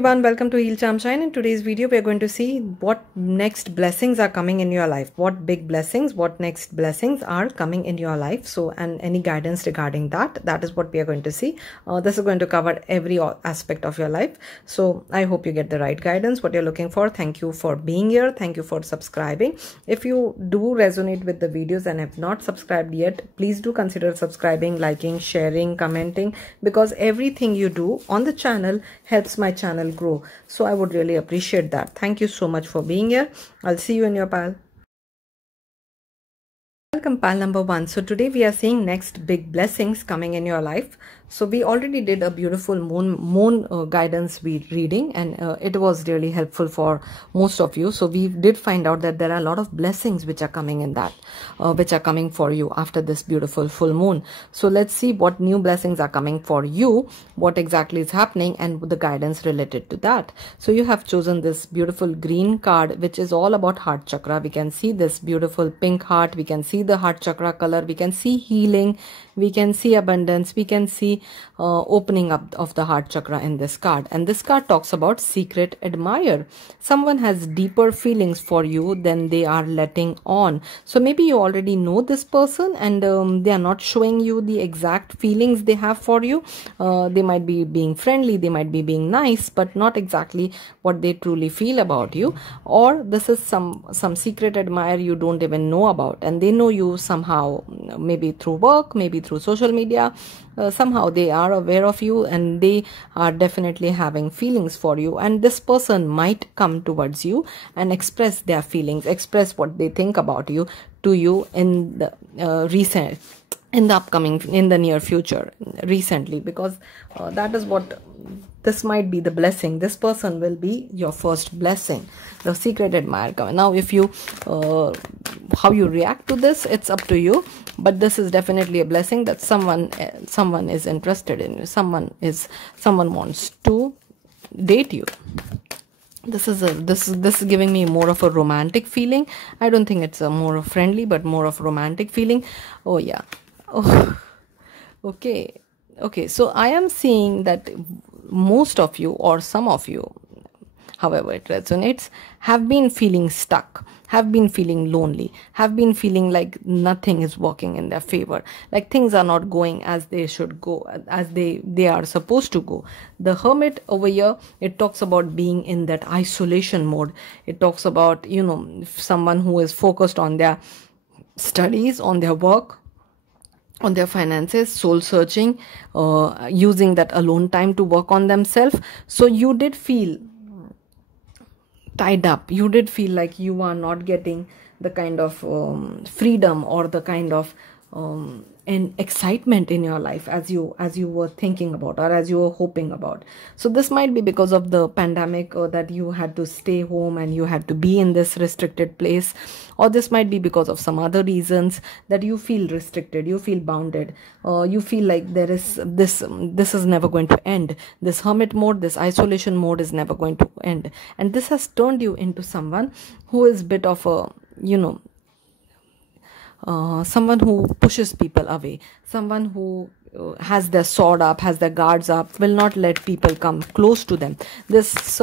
Everyone, welcome to Heal Charm Shine. In today's video, we are going to see what next blessings are coming in your life. What big blessings, what next blessings are coming in your life. So, and any guidance regarding that, that is what we are going to see. This is going to cover every aspect of your life. So, I hope you get the right guidance, what you're looking for. Thank you for being here. Thank you for subscribing. If you do resonate with the videos and have not subscribed yet, please do consider subscribing, liking, sharing, commenting, because everything you do on the channel helps my channel grow. So I would really appreciate that. Thank you so much for being here. I'll see you in your pile. Welcome, pile number 1. So today we are seeing next big blessings coming in your life. So we already did a beautiful moon guidance reading, and it was really helpful for most of you. So we did find out that there are a lot of blessings which are coming in that, which are coming for you after this beautiful full moon. So let's see what new blessings are coming for you, what exactly is happening, and the guidance related to that. So you have chosen this beautiful green card, which is all about heart chakra. We can see this beautiful pink heart. We can see the heart chakra color. We can see healing. We can see abundance. We can see opening up of the heart chakra in this card. And this card talks about secret admirer. Someone has deeper feelings for you than they are letting on. So maybe you already know this person, and they are not showing you the exact feelings they have for you. They might be being friendly, they might be being nice, but not exactly what they truly feel about you. Or this is some secret admirer you don't even know about, and they know you somehow, maybe through work, maybe through social media. Somehow they are aware of you, and they are definitely having feelings for you, and this person might come towards you and express their feelings, express what they think about you to you in the in the near future, recently, because that is what this might be the blessing. This person will be your first blessing, the secret admirer. Now if you how you react to this, it's up to you, but this is definitely a blessing that someone is interested in you, someone wants to date you. This is giving me more of a romantic feeling. I don't think it's a more of friendly, but more of romantic feeling. Oh yeah. Oh, okay. So I am seeing that most of you, or some of you, however it resonates, have been feeling stuck, have been feeling lonely, have been feeling like nothing is working in their favor, like things are not going as they should go, as they are supposed to go. The Hermit over here, it talks about being in that isolation mode. It talks about, someone who is focused on their studies, on their work, on their finances, soul searching, using that alone time to work on themselves. So you did feel tied up. You did feel like you are not getting the kind of freedom or the kind of and excitement in your life as you were thinking about, or as you were hoping about. So this might be because of the pandemic, or that you had to stay home and you had to be in this restricted place, or this might be because of some other reasons that you feel restricted, you feel bounded, you feel like there is this is never going to end. This hermit mode, this isolation mode is never going to end, and this has turned you into someone who is bit of a someone who pushes people away, someone who has their sword up, has their guards up, will not let people come close to them. This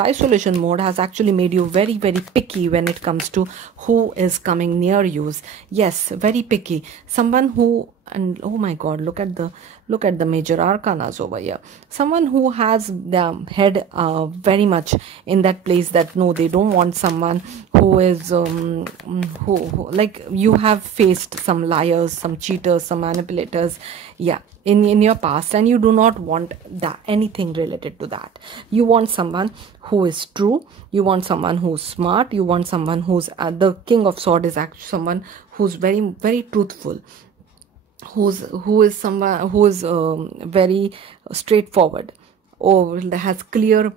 isolation mode has actually made you very, very picky when it comes to who is coming near you. Yes, very picky. Someone who, and oh my god, look at the major arcanas over here. Someone who has their head very much in that place that no, they don't want someone who is who like, you have faced some liars, some cheaters, some manipulators, yeah, in your past, and you do not want that, anything related to that. You want someone who is true, you want someone who's smart, you want someone who's the King of Swords is actually someone who's very, very truthful, who is someone who is very straightforward, or has clear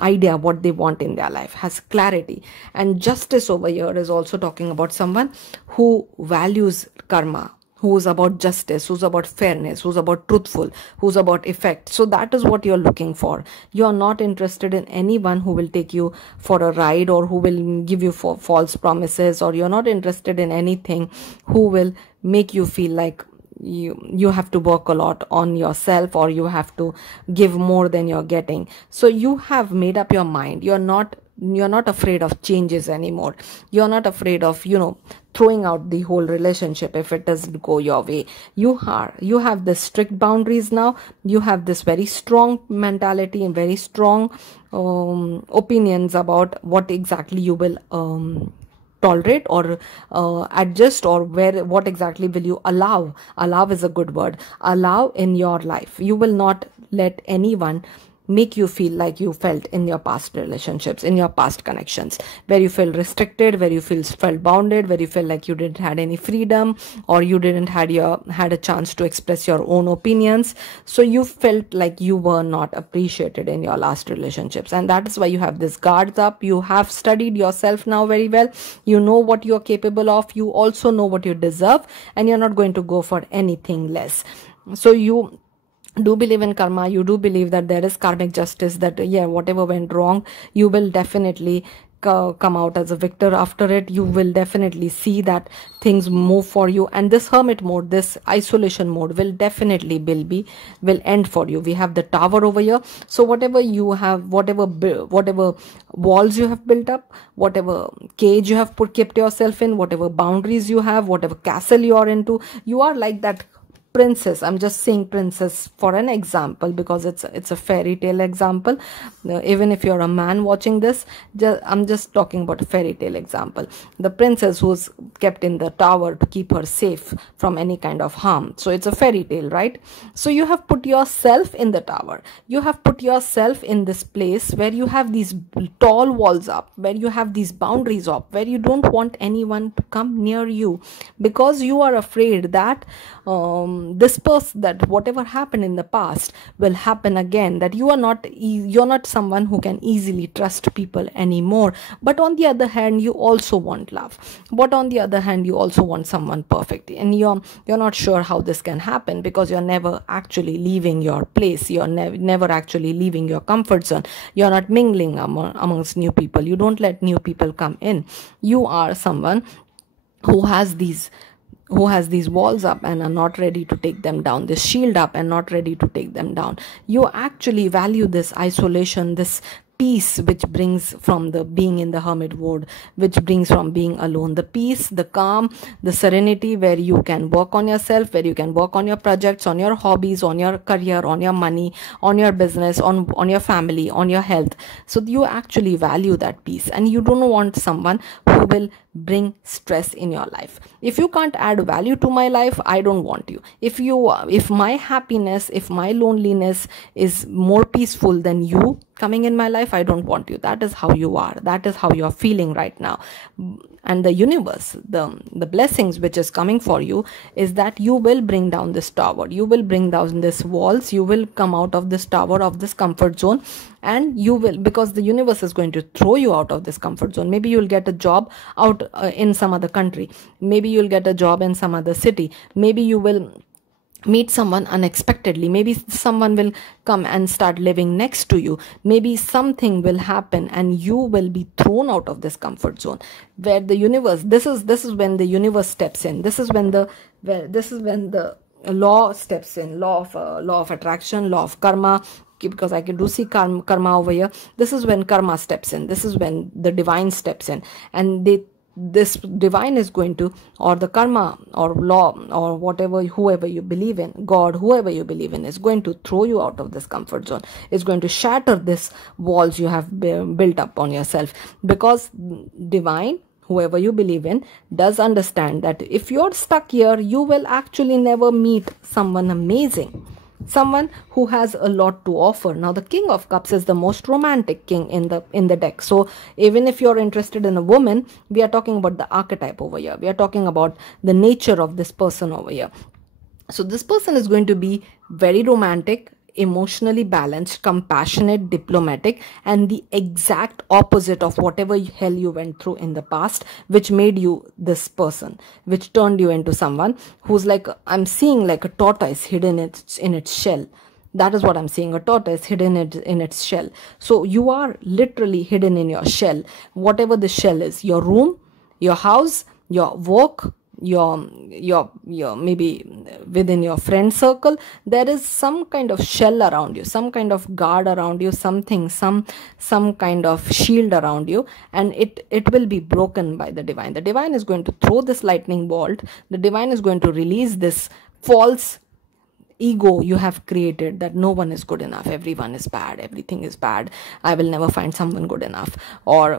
idea what they want in their life, has clarity. And Justice over here is also talking about someone who values karma, who's about justice, who's about fairness, who's about truthful, who's about effect. So that is what you're looking for. You're not interested in anyone who will take you for a ride, or who will give you false promises, or you're not interested in anything who will make you feel like you have to work a lot on yourself, or you have to give more than you're getting. So you have made up your mind. You're not afraid of changes anymore. You're not afraid of, throwing out the whole relationship if it doesn't go your way. You have this strict boundaries now. You have this very strong mentality and very strong opinions about what exactly you will tolerate or adjust, or what exactly will you allow is a good word, allow in your life. You will not let anyone make you feel like you felt in your past relationships, in your past connections, where you feel restricted, where you felt bounded, where you felt like you didn't had any freedom, or you didn't had a chance to express your own opinions. So you felt like you were not appreciated in your last relationships, and that is why you have this guards up. You have studied yourself now very well. You know what you are capable of. You also know what you deserve, and you're not going to go for anything less. So you do believe in karma. You do believe that there is karmic justice, that whatever went wrong, you will definitely come out as a victor after it. You will definitely see that things move for you, and this hermit mode, this isolation mode will definitely will end for you. We have the tower over here. So whatever you have, whatever walls you have built up, whatever cage you have kept yourself in, whatever boundaries you have, whatever castle you are into, you are like that princess. I'm just saying princess for an example, because it's a fairy tale example. Even if you're a man watching this, I'm just talking about a fairy tale example. The princess who's kept in the tower to keep her safe from any kind of harm. So it's a fairy tale, right? So you have put yourself in the tower. You have put yourself in this place where you have these tall walls up, where you have these boundaries up, where you don't want anyone to come near you, because you are afraid that this person, that whatever happened in the past will happen again, that you're not someone who can easily trust people anymore. But on the other hand, you also want love. But on the other hand, you also want someone perfect, and you're not sure how this can happen, because you're never actually leaving your place. You're never actually leaving your comfort zone. You're not mingling amongst new people. You don't let new people come in. You are someone who has these walls up and are not ready to take them down, this shield up and not ready to take them down. You actually value this isolation, this peace which brings from the being in the hermit mode, which brings from being alone, the peace, the calm, the serenity, where you can work on yourself, where you can work on your projects, on your hobbies, on your career, on your money, on your business, on your family, on your health. So you actually value that peace, and you don't want someone who will bring stress in your life. If you can't add value to my life, I don't want you. If my happiness, if my loneliness is more peaceful than you coming in my life, I don't want you. That is how you are. That is how you're feeling right now. And the universe, the blessings which is coming for you, is that you will bring down this tower. You will bring down this walls. You will come out of this tower, of this comfort zone, and you will, because the universe is going to throw you out of this comfort zone. Maybe you'll get a job out in some other country. Maybe you'll get a job in some other city. Maybe you will meet someone unexpectedly. Maybe someone will come and start living next to you. Maybe something will happen and you will be thrown out of this comfort zone, where the universe, this is when the universe steps in. This is when the law steps in, law of attraction, law of karma, because I do see karma over here. This is when karma steps in. This is when the divine steps in, and this divine is going to, or the karma or law or whatever, whoever you believe in, God, whoever you believe in, is going to throw you out of this comfort zone, is going to shatter this walls you have built up on yourself. Because divine, whoever you believe in, does understand that if you're stuck here, you will actually never meet someone amazing, someone who has a lot to offer. Now the King of Cups is the most romantic king in the deck. So even if you're interested in a woman, we are talking about the archetype over here. We are talking about the nature of this person over here. So this person is going to be very romantic, emotionally balanced, compassionate, diplomatic, and the exact opposite of whatever hell you went through in the past, which made you this person, which turned you into someone who's like, I'm seeing like a tortoise hidden in its shell. That is what I'm seeing, a tortoise hidden in its shell. So you are literally hidden in your shell, whatever the shell is, your room, your house, your work, your maybe within your friend circle, there is some kind of shell around you, some kind of guard around you, something, some kind of shield around you, and it will be broken by the divine. The divine is going to throw this lightning bolt. The divine is going to release this false ego you have created, that no one is good enough, everyone is bad, everything is bad, I will never find someone good enough, or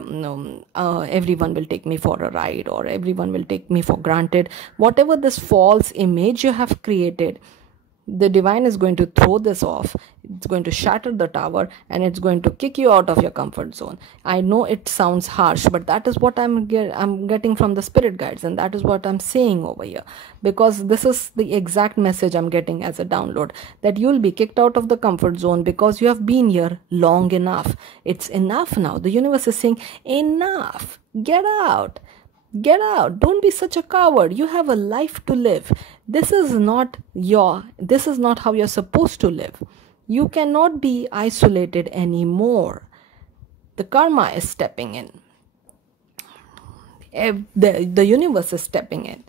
everyone will take me for a ride, or everyone will take me for granted. Whatever this false image you have created, the divine is going to throw this off. It's going to shatter the tower, and it's going to kick you out of your comfort zone. I know it sounds harsh, but that is what I'm getting from the spirit guides, and that is what I'm saying over here, because this is the exact message I'm getting as a download, that you'll be kicked out of the comfort zone because you have been here long enough. It's enough now. The universe is saying, enough, get out. Get out. Don't be such a coward. You have a life to live. This is not how you're supposed to live. You cannot be isolated anymore. The karma is stepping in. The universe is stepping in.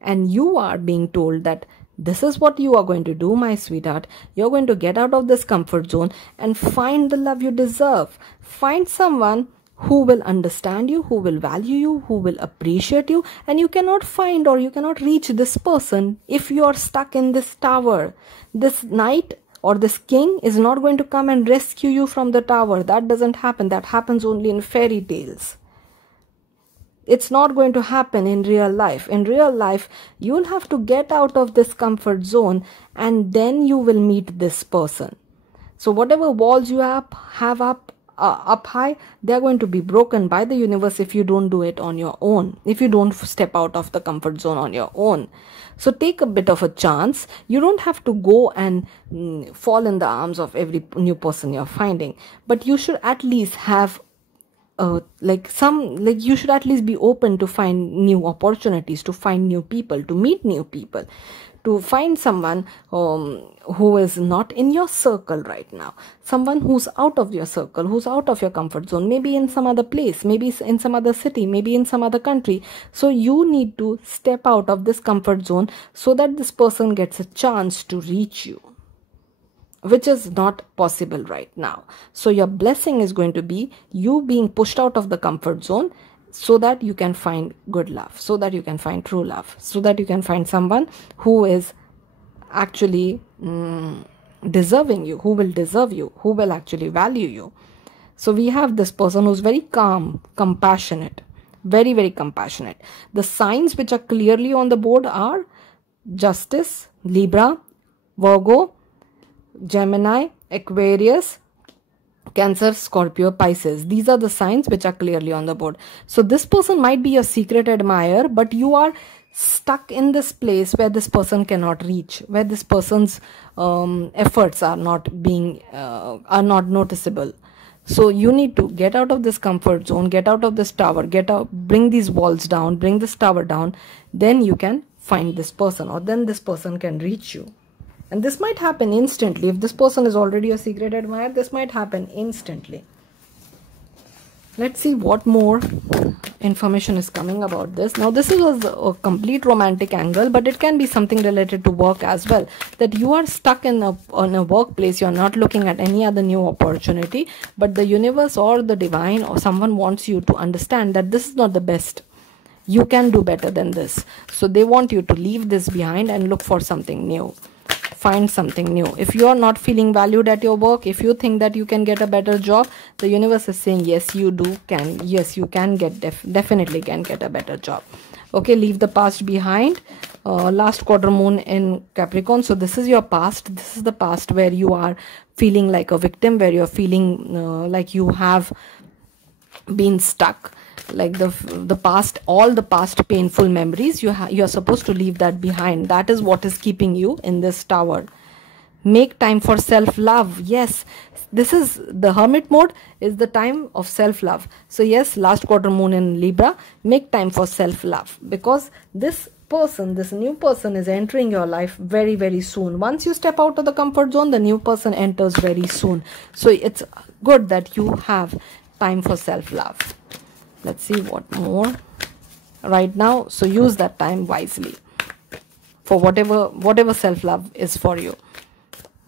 And you are being told that this is what you are going to do, my sweetheart. You're going to get out of this comfort zone and find the love you deserve. Find someone who will understand you, who will value you, who will appreciate you. And you cannot find, or you cannot reach this person if you are stuck in this tower. This knight or this king is not going to come and rescue you from the tower. That doesn't happen. That happens only in fairy tales. It's not going to happen in real life. In real life, you'll have to get out of this comfort zone, and then you will meet this person. So whatever walls you have up high, they are going to be broken by the universe if you don't do it on your own, if you don't step out of the comfort zone on your own. So take a bit of a chance. You don't have to go and fall in the arms of every new person you're finding, but you should at least have you should at least be open to find new opportunities, to find new people, to meet new people, to find someone who is not in your circle right now, someone who's out of your circle, who's out of your comfort zone, maybe in some other place, maybe in some other city, maybe in some other country. So you need to step out of this comfort zone so that this person gets a chance to reach you, which is not possible right now. So your blessing is going to be you being pushed out of the comfort zone, so that you can find good love, so that you can find true love, so that you can find someone who is actually deserving you, who will deserve you, who will actually value you. So we have this person who's very calm, compassionate, very, very compassionate. The signs which are clearly on the board are Justice, Libra, Virgo, Gemini, Aquarius, Cancer, Scorpio, Pisces. These are the signs which are clearly on the board. So this person might be your secret admirer, but you are stuck in this place where this person cannot reach, where this person's efforts are not noticeable. So you need to get out of this comfort zone, get out of this tower, bring these walls down, bring this tower down. Then you can find this person, or then this person can reach you. And this might happen instantly. If this person is already a secret admirer, this might happen instantly. Let's see what more information is coming about this. Now, this is a complete romantic angle, but it can be something related to work as well. That you are stuck in a workplace, you're not looking at any other new opportunity, but the universe or the divine or someone wants you to understand that this is not the best. You can do better than this. So they want you to leave this behind and look for something new. Find something new. If you are not feeling valued at your work, if you think that you can get a better job, the universe is saying yes, you can. Yes, you can definitely can get a better job. Okay, leave the past behind. Last quarter moon in Capricorn. So this is your past. This is the past where you are feeling like a victim, where you're feeling like you have been stuck, like the past, all the past painful memories. You're supposed to leave that behind. That is what is keeping you in this tower. Make time for self-love. Yes, this is the hermit mode, is the time of self-love. So yes, last quarter moon in Libra, make time for self-love, because this new person is entering your life very, very soon. Once you step out of the comfort zone, the new person enters very soon. So it's good that you have time for self-love. Let's see what more. right now. So use that time wisely for whatever self-love is for you.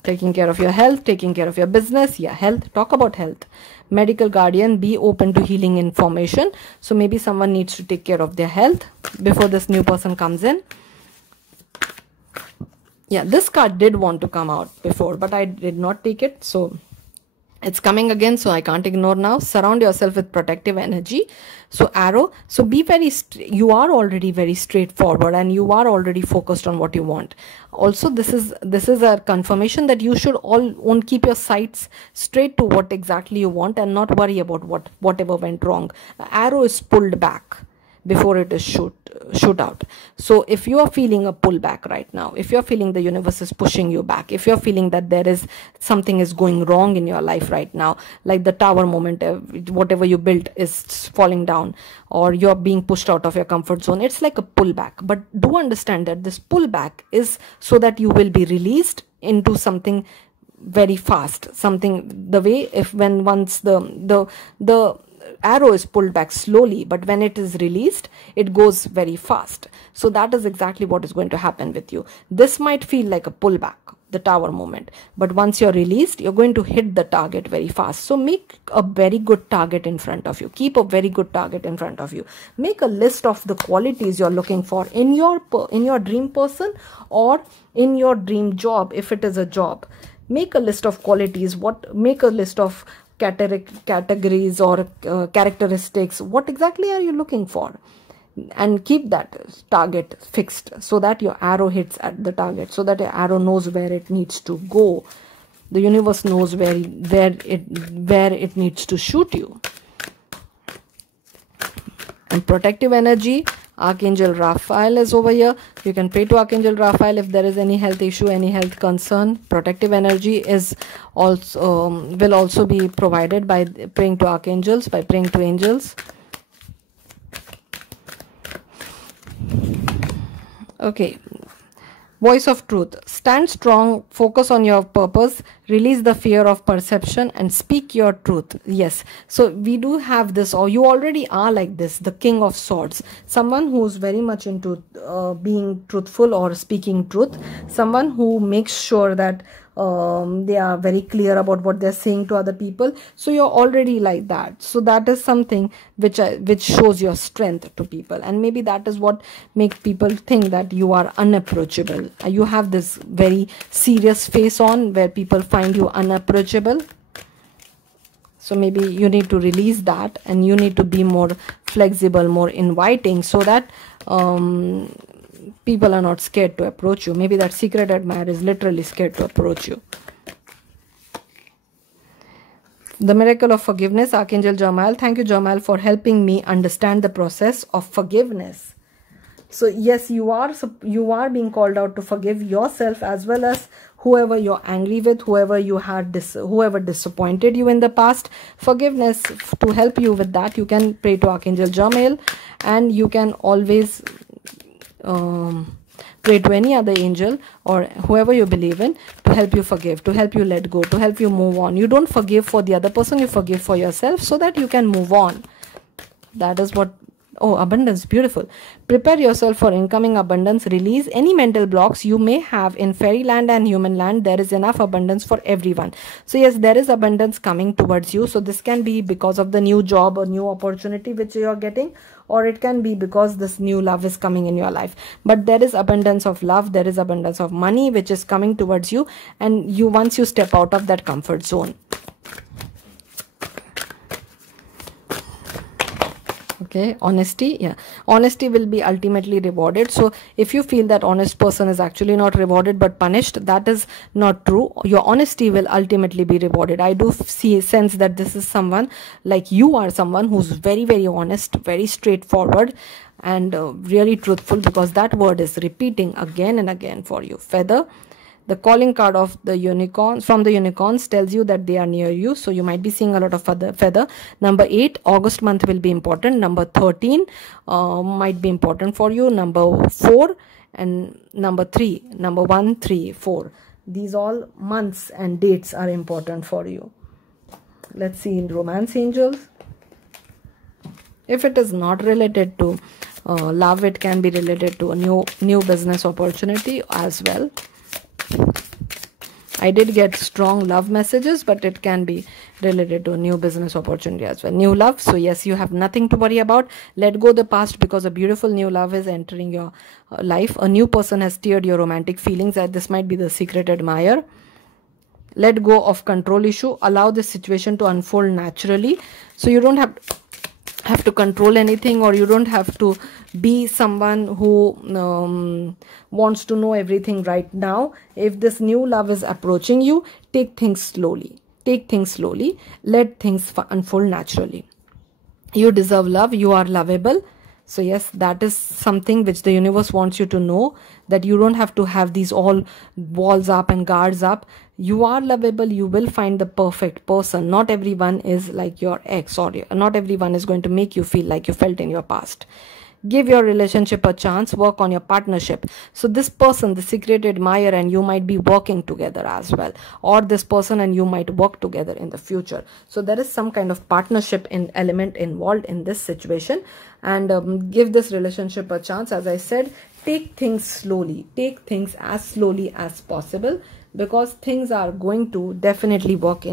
Taking care of your health, taking care of your business. Yeah, health, talk about health. Medical guardian, be open to healing information. So maybe someone needs to take care of their health before this new person comes in. Yeah, this card did want to come out before, but I did not take it, so it's coming again, so I can't ignore now. Surround yourself with protective energy. So arrow, so be very you are already very straightforward, and you are already focused on what you want. Also, this is a confirmation that you should keep your sights straight to what exactly you want, and not worry about whatever went wrong. Arrow is pulled back before it is shoot out. So if you are feeling a pullback right now, if you're feeling the universe is pushing you back, if you're feeling that there is something is going wrong in your life right now, like the tower moment, whatever you built is falling down, or you're being pushed out of your comfort zone, it's like a pullback. But do understand that this pullback is so that you will be released into something very fast, something the way once the arrow is pulled back slowly, but when it is released, it goes very fast. So that is exactly what is going to happen with you. This might feel like a pullback, the tower moment, but once you're released, you're going to hit the target very fast. So make a very good target in front of you. Keep a very good target in front of you. Make a list of the qualities you're looking for in your dream person, or in your dream job. If it is a job, make a list of qualities. Make a list of categories or characteristics. What exactly are you looking for? And keep that target fixed, so that your arrow hits at the target, so that your arrow knows where it needs to go. The universe knows where it needs to shoot you. And protective energy, Archangel Raphael is over here. You can pray to Archangel Raphael if there is any health issue, any health concern. Protective energy is also will also be provided by praying to archangels, by praying to angels. Okay. Voice of truth. Stand strong, focus on your purpose, release the fear of perception, and speak your truth. Yes. So we do have this, or you already are like this, the King of Swords. Someone who's very much into being truthful or speaking truth. Someone who makes sure that they are very clear about what they're saying to other people. So you're already like that. So that is something which shows your strength to people, and maybe that is what makes people think that you are unapproachable. You have this very serious face on where people find you unapproachable. So maybe you need to release that, and you need to be more flexible, more inviting, so that people are not scared to approach you. Maybe that secret admirer is literally scared to approach you. The miracle of forgiveness, Archangel Jamael. Thank you, Jamael, for helping me understand the process of forgiveness. So yes, you are being called out to forgive yourself, as well as whoever you're angry with, whoever disappointed you in the past. Forgiveness, to help you with that, you can pray to Archangel Jamael, and you can always pray to any other angel or whoever you believe in to help you forgive, to help you let go, to help you move on. You don't forgive for the other person, you forgive for yourself, so that you can move on. That is what. Oh, abundance, beautiful. Prepare yourself for incoming abundance. Release any mental blocks you may have in fairyland and human land. There is enough abundance for everyone. So yes, there is abundance coming towards you. So this can be because of the new job or new opportunity which you are getting, or it can be because this new love is coming in your life. But there is abundance of love, there is abundance of money which is coming towards you, and once you step out of that comfort zone. Okay, honesty. Yeah, honesty will be ultimately rewarded. So if you feel that honest person is actually not rewarded but punished, that is not true. Your honesty will ultimately be rewarded. I do sense that this is someone, like you are someone who's very, very honest, very straightforward, and really truthful, because that word is repeating again and again for you. Feather. The calling card of the unicorns, from the unicorns, tells you that they are near you. So you might be seeing a lot of feather. Number 8, August month will be important. Number 13 might be important for you. Number 4 and number 3. Number 1, 3, 4. These all months and dates are important for you. Let's see in romance angels. If it is not related to love, it can be related to a new business opportunity as well. I did get strong love messages, but it can be related to a new business opportunity as well. New love. So yes, you have nothing to worry about. Let go the past, because a beautiful new love is entering your life. A new person has stirred your romantic feelings. That this might be the secret admirer. Let go of control issue. Allow this situation to unfold naturally. So you don't have to control anything, or you don't have to be someone who wants to know everything right now. If this new love is approaching you, take things slowly. Take things slowly. Let things unfold naturally. You deserve love. You are lovable. So yes, that is something which the universe wants you to know, that you don't have to have these all walls up and guards up. You are lovable. You will find the perfect person. Not everyone is like your ex, or not everyone is going to make you feel like you felt in your past. Give your relationship a chance. Work on your partnership. So this person, the secret admirer, and you might be working together as well, or this person and you might work together in the future. So there is some kind of partnership element involved in this situation, and give this relationship a chance. As I said, take things slowly. Take things as slowly as possible, because things are going to definitely work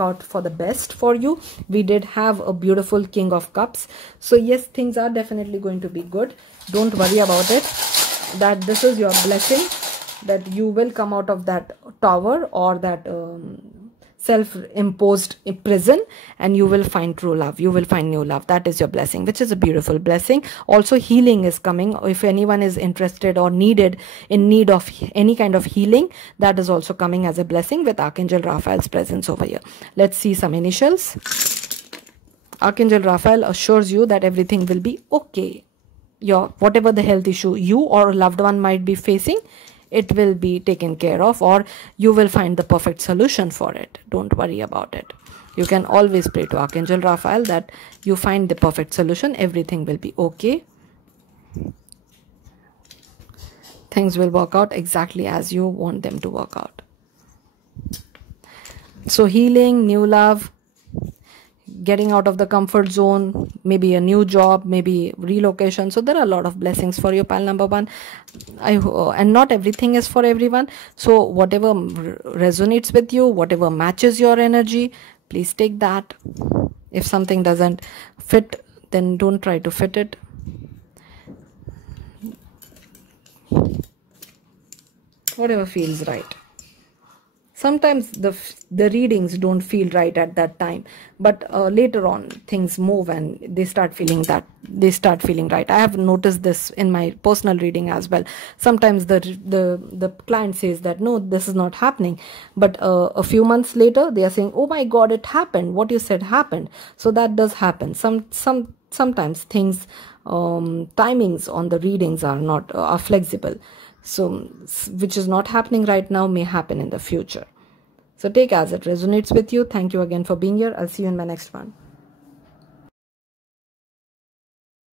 out for the best for you. We did have a beautiful King of Cups. So yes, things are definitely going to be good. Don't worry about it. That this is your blessing, that you will come out of that tower, or that self-imposed prison, and you will find true love. You will find new love. That is your blessing, which is a beautiful blessing. Also, healing is coming. If anyone is interested or in need of any kind of healing, that is also coming as a blessing with Archangel Raphael's presence over here. Let's see some initials. Archangel Raphael assures you that everything will be okay. Whatever the health issue you or a loved one might be facing, it will be taken care of, or you will find the perfect solution for it. Don't worry about it. You can always pray to Archangel Raphael that you find the perfect solution. Everything will be okay. Things will work out exactly as you want them to work out. So healing, new love, getting out of the comfort zone, maybe a new job, maybe relocation. So there are a lot of blessings for you, pile number 1. And not everything is for everyone. So whatever resonates with you, whatever matches your energy, please take that. If something doesn't fit, then don't try to fit it. Whatever feels right. Sometimes the readings don't feel right at that time, but later on things move and they start feeling right. I have noticed this in my personal reading as well. Sometimes the client says that no, this is not happening, but a few months later they are saying, oh my God, it happened. What you said happened. So that does happen. Sometimes things, timings on the readings are flexible. So which is not happening right now may happen in the future. So take as it resonates with you. Thank you again for being here. I'll see you in my next one.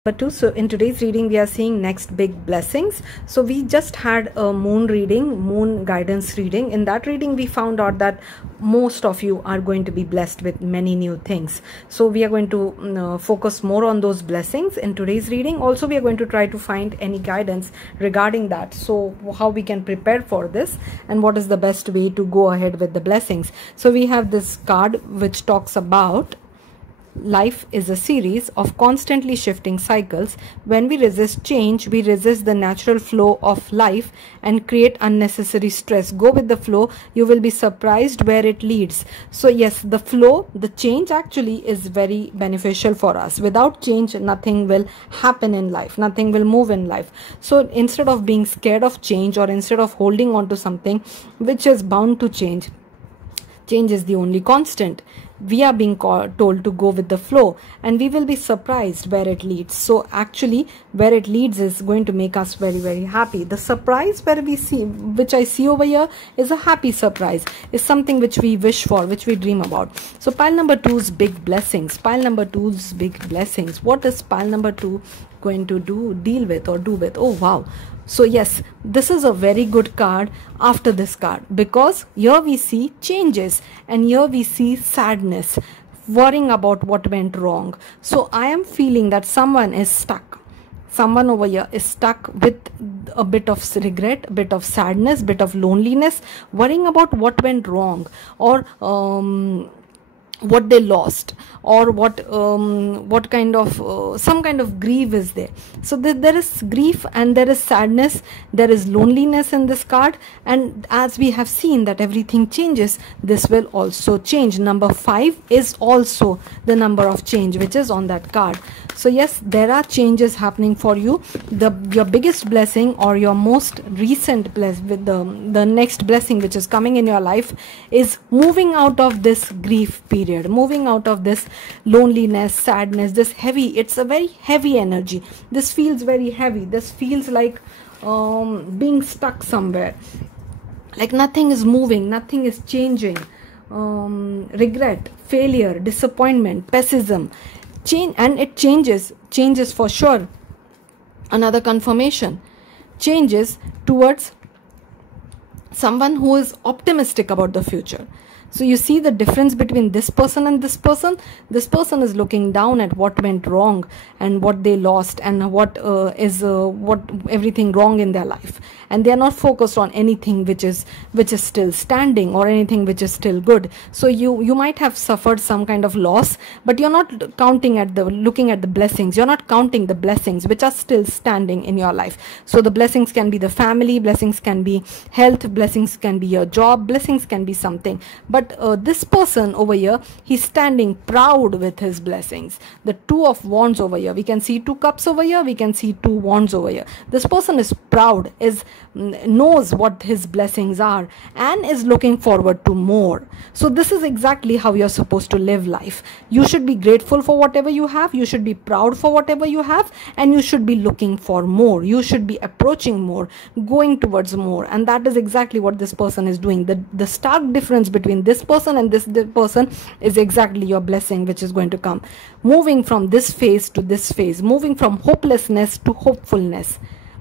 Number 2. So in today's reading, we are seeing next big blessings. So we just had a moon reading, moon guidance reading. In that reading, we found out that most of you are going to be blessed with many new things. So we are going to focus more on those blessings in today's reading. Also, we are going to try to find any guidance regarding that. So how we can prepare for this and what is the best way to go ahead with the blessings. So we have this card which talks about life is a series of constantly shifting cycles. When we resist change, we resist the natural flow of life and create unnecessary stress. Go with the flow. You will be surprised where it leads. So yes, the flow, the change actually is very beneficial for us. Without change, nothing will happen in life. Nothing will move in life. So instead of being scared of change, or instead of holding on to something which is bound to change, change is the only constant. We are being told to go with the flow, and we will be surprised where it leads. So actually where it leads is going to make us very, very happy. The surprise which I see over here is a happy surprise, is something which we wish for, which we dream about. So pile number 2's big blessings. Pile number 2's big blessings. What is pile number 2 going to deal with or do with? Oh wow. So yes, this is a very good card after this card, because here we see changes and here we see sadness, worrying about what went wrong. So I am feeling that someone is stuck. someone over here is stuck with a bit of regret, a bit of sadness, bit of loneliness, worrying about what went wrong, or what they lost, or what kind of some kind of grief is there. So there is grief and there is sadness, there is loneliness in this card. And as we have seen that everything changes, this will also change. Number 5 is also the number of change which is on that card. So yes, there are changes happening for you. Your biggest blessing, or your most recent with the next blessing which is coming in your life, is moving out of this grief period, moving out of this loneliness, sadness, this heavy. It's a very heavy energy. This feels very heavy. This feels like being stuck somewhere, like nothing is moving, nothing is changing. Regret, failure, disappointment, pessimism, change. And it changes for sure. Another confirmation, changes towards someone who is optimistic about the future. So you see the difference between this person and this person. This person is looking down at what went wrong and what they lost, and what everything wrong in their life, and they are not focused on anything which is still standing, or anything which is still good. So you might have suffered some kind of loss, but you're not looking at the blessings. You're not counting the blessings which are still standing in your life. So the blessings can be the family, blessings can be health, blessings can be your job, blessings can be something. But this person over here, he's standing proud with his blessings. The 2 of wands over here, we can see 2 cups over here, we can see 2 wands over here. This person is proud, knows what his blessings are, and is looking forward to more. So this is exactly how you're supposed to live life. You should be grateful for whatever you have, you should be proud for whatever you have, and you should be looking for more. You should be approaching more, going towards more. And that is exactly what this person is doing. The stark difference between this person and this person is exactly your blessing which is going to come. Moving from this phase to this phase, moving from hopelessness to hopefulness.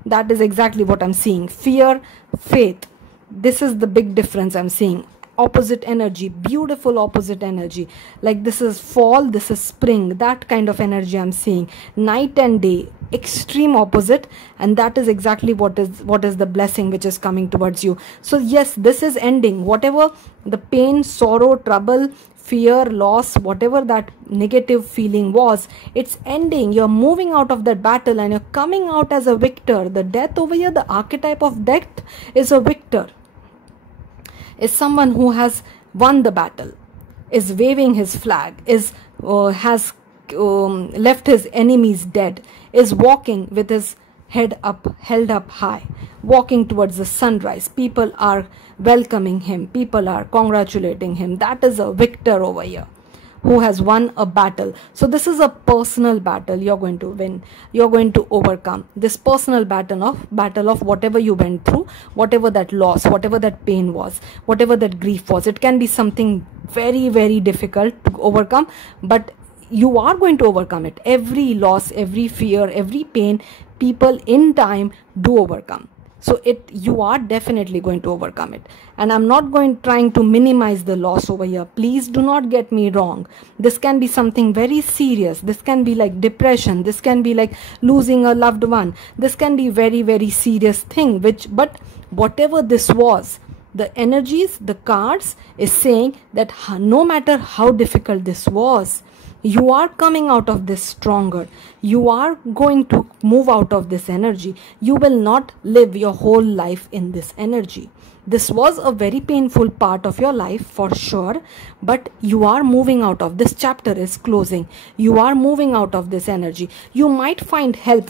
That is exactly what I'm seeing. Fear, faith. This is the big difference I'm seeing. Opposite energy, beautiful opposite energy. Like this is fall, this is spring. That kind of energy I'm seeing. Night and day, extreme opposite. And that is exactly what is the blessing which is coming towards you. So yes, this is ending. Whatever the pain, sorrow, trouble, fear, loss, whatever that negative feeling was, it's ending. You're moving out of that battle and you're coming out as a victor. The death over here, the archetype of death is a victor, is someone who has won the battle, is waving his flag, has left his enemies dead, is walking with his head up, held up high, walking towards the sunrise. People are welcoming him, people are congratulating him. That is a victor over here, who has won a battle. So this is a personal battle you're going to win. You're going to overcome this personal battle of whatever you went through, whatever that loss, whatever that pain was, whatever that grief was. It can be something very, very difficult to overcome, but you are going to overcome it. Every loss, every fear, every pain, people in time do overcome. So you are definitely going to overcome it. And I'm not trying to minimize the loss over here. Please do not get me wrong. This can be something very serious. This can be like depression. This can be like losing a loved one. This can be very, very serious thing. But whatever this was, the energies, the cards is saying that no matter how difficult this was, you are coming out of this stronger. You are going to move out of this energy. You will not live your whole life in this energy. This was a very painful part of your life for sure, but you are moving out of this. Chapter is closing. You are moving out of this energy. You might find help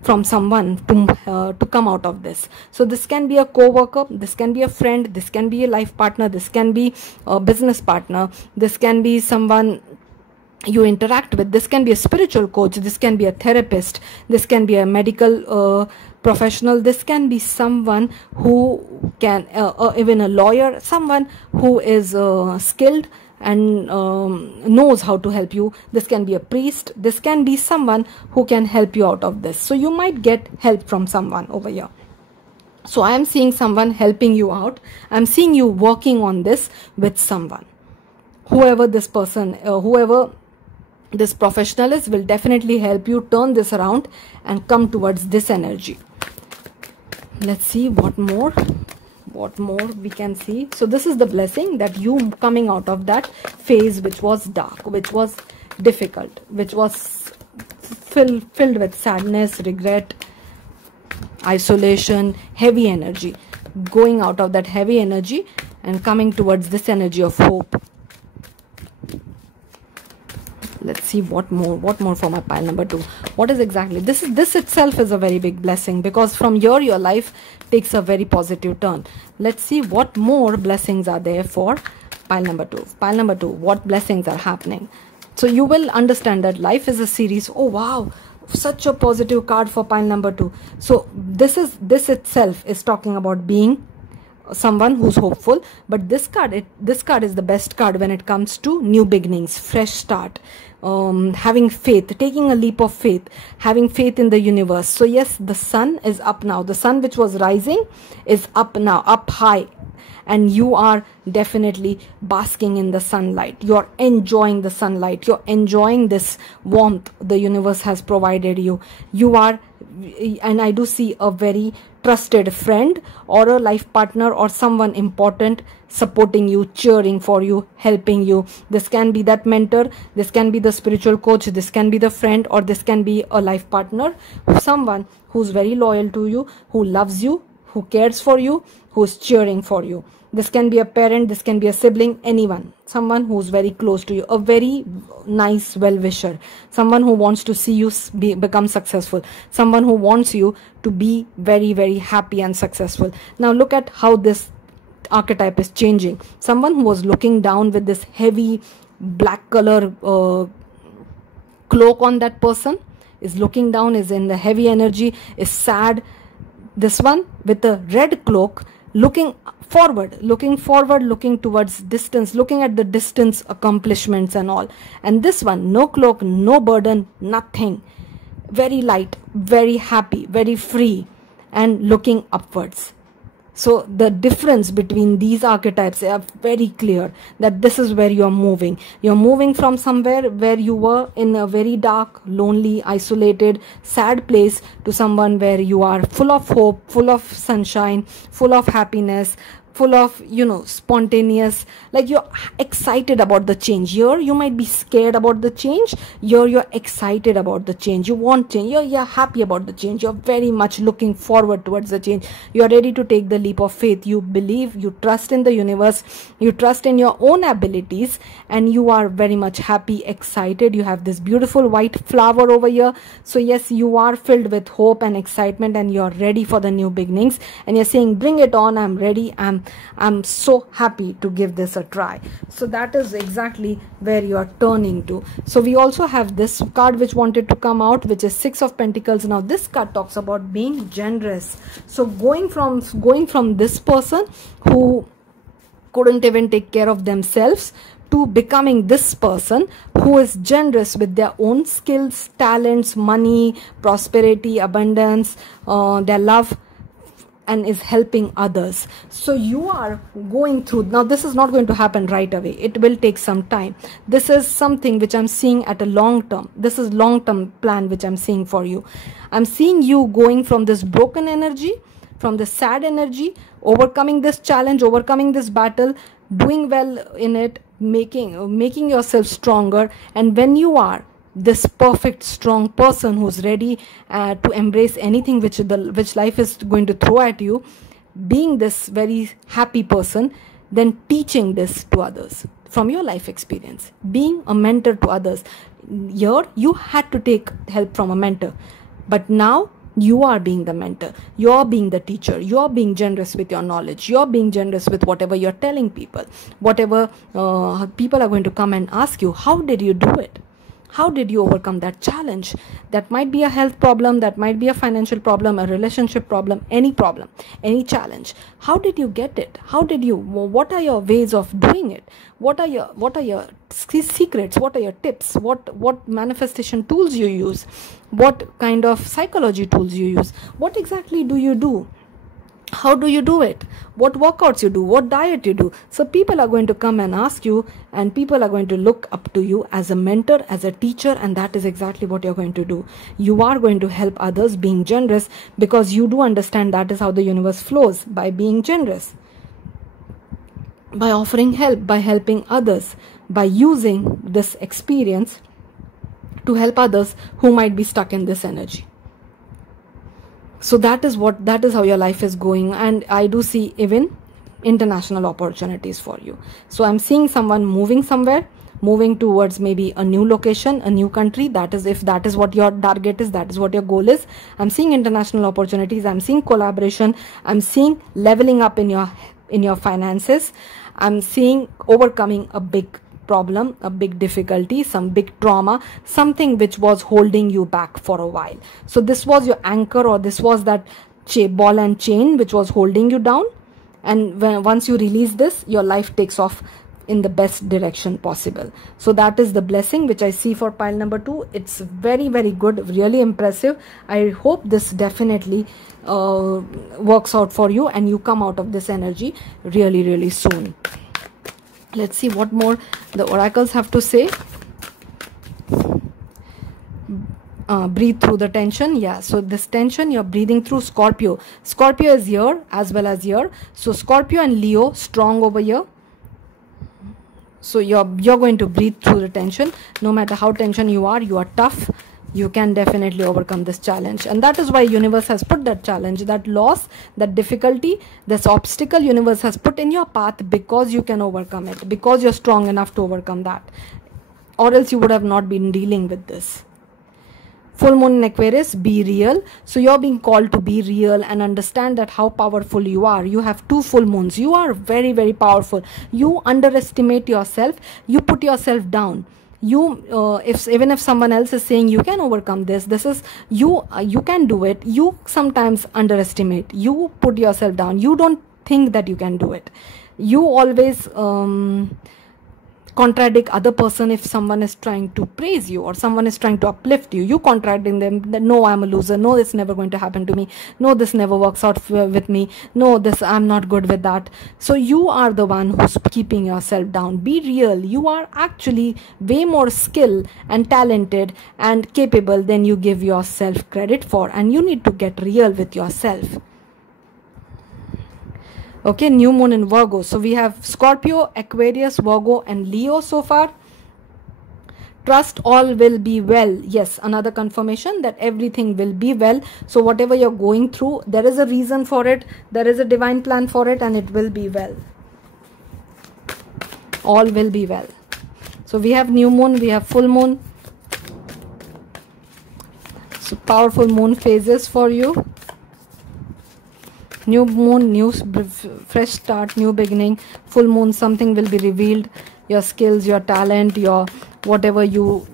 from someone to come out of this. So this can be a co-worker, this can be a friend, this can be a life partner, this can be a business partner, this can be someone you interact with, this can be a spiritual coach, this can be a therapist, this can be a medical professional, this can be someone who can even a lawyer, someone who is skilled and knows how to help you. This can be a priest, this can be someone who can help you out of this. So you might get help from someone over here. So I am seeing someone helping you out. I'm seeing you working on this with someone, whoever this person, whoever This professionalist will definitely help you turn this around and come towards this energy. Let's see what more we can see. So this is the blessing, that you coming out of that phase which was dark, which was difficult, which was filled with sadness, regret, isolation, heavy energy. Going out of that heavy energy and coming towards this energy of hope. Let's see what more for my pile number 2. What is exactly this? This itself is a very big blessing, because from here your life takes a very positive turn. Let's see what more blessings are there for pile number 2. Pile number 2, what blessings are happening? So you will understand that life is a series. Oh wow, such a positive card for pile number 2. So this itself is talking about being someone who's hopeful, but this card is the best card when it comes to new beginnings, fresh start, having faith, taking a leap of faith, having faith in the universe. So yes, the sun is up now. The sun which was rising is up now, up high, and you are definitely basking in the sunlight. You're enjoying the sunlight. You're enjoying this warmth the universe has provided you. You are, and I do see a very trusted friend or a life partner or someone important supporting you, cheering for you, helping you. This can be that mentor, this can be the spiritual coach, this can be the friend, or this can be a life partner, someone who's very loyal to you, who loves you, who cares for you, who's cheering for you. This can be a parent, this can be a sibling, anyone, someone who's very close to you, a very nice well-wisher, someone who wants to see you become successful, someone who wants you to be very, very happy and successful. Now look at how this archetype is changing. Someone who was looking down with this heavy black color cloak on that person is looking down, is in the heavy energy, is sad. This one with the red cloak, looking forward, looking towards distance, looking at the distance accomplishments and all. And this one, no cloak, no burden, nothing, very light, very happy, very free, and looking upwards. So the difference between these archetypes are very clear, that this is where you're moving. You're moving from somewhere where you were in a very dark, lonely, isolated, sad place, to someone where you are full of hope, full of sunshine, full of happiness, full of, spontaneous, like you're excited about the change. Here you might be scared about the change. Here you're excited about the change. You want change. You're happy about the change. You're very much looking forward towards the change. You're ready to take the leap of faith. You believe, you trust in the universe, you trust in your own abilities, and you are very much happy, excited. You have this beautiful white flower over here. So yes, you are filled with hope and excitement, and you're ready for the new beginnings, and you're saying, bring it on, I'm ready, I'm so happy to give this a try. So that is exactly where you are turning to. So we also have this card which wanted to come out, which is 6 of Pentacles. Now this card talks about being generous. So going from this person who couldn't even take care of themselves, to becoming this person who is generous with their own skills, talents, money, prosperity, abundance, their love, and is helping others. So you are going through, now this is not going to happen right away. It will take some time. This is something which I'm seeing at a long term. This is long term plan which I'm seeing for you. I'm seeing you going from this broken energy, from the sad energy, overcoming this challenge, overcoming this battle, doing well in it, making yourself stronger. And when you are this perfect strong person who's ready to embrace anything which life is going to throw at you, being this very happy person, then teaching this to others from your life experience, being a mentor to others. Here you had to take help from a mentor, but now you are being the mentor, you're being the teacher, you're being generous with your knowledge, you're being generous with whatever you're telling people. Whatever people are going to come and ask you, how did you do it? How did you overcome that challenge? That might be a health problem, that might be a financial problem, a relationship problem, any challenge. How did you get it? What are your ways of doing it? What are your secrets? What are your tips? What manifestation tools you use? What kind of psychology tools you use? What exactly do you do? How do you do it? What workouts you do? What diet you do? So people are going to come and ask you, and people are going to look up to you as a mentor, as a teacher, and that is exactly what you're going to do. You are going to help others, being generous, because you do understand that is how the universe flows, by being generous, by offering help, by helping others, by using this experience to help others who might be stuck in this energy. So that is how your life is going. And I do see even international opportunities for you. So I'm seeing someone moving somewhere, moving towards maybe a new location, a new country. That is, if that is what your target is, that is what your goal is. I'm seeing international opportunities. I'm seeing collaboration. I'm seeing leveling up in your finances. I'm seeing overcoming a big problem, a big difficulty, some big trauma, something which was holding you back for a while. So this was your anchor, or this was that ball and chain which was holding you down. And once you release this, your life takes off in the best direction possible. So that is the blessing which I see for pile number 2. It's very, very good, really impressive. I hope this definitely works out for you and you come out of this energy really, really soon. Let's see what more the oracles have to say. Breathe through the tension. Yeah, so this tension you're breathing through. Scorpio is here as well as here. So Scorpio and Leo strong over here. So you're going to breathe through the tension. No matter how tension you are tough. You can definitely overcome this challenge, and that is why universe has put that challenge, that loss, that difficulty, this obstacle universe has put in your path, because you can overcome it, because you're strong enough to overcome that, or else you would have not been dealing with this. Full moon in Aquarius, be real. So you're being called to be real and understand that how powerful you are. You have 2 full moons. You are very, very powerful. You underestimate yourself. You put yourself down. Even if someone else is saying you can overcome this is you can do it, you sometimes underestimate, you put yourself down, you don't think that you can do it, you always contradict other person. If someone is trying to praise you or someone is trying to uplift you, you contradicting them that no, I'm a loser, no, it's never going to happen to me, no, this never works out with me, no, this, I'm not good with that. So you are the one who's keeping yourself down. Be real. You are actually way more skilled and talented and capable than you give yourself credit for, and you need to get real with yourself. Okay, new moon in Virgo. So we have Scorpio, Aquarius, Virgo and Leo so far. Trust all will be well. Yes, another confirmation that everything will be well. So whatever you're going through, there is a reason for it, there is a divine plan for it, and it will be well. All will be well. So we have new moon, we have full moon. So powerful moon phases for you. New moon, new fresh start, new beginning. Full moon, something will be revealed. Your skills, your talent, your whatever you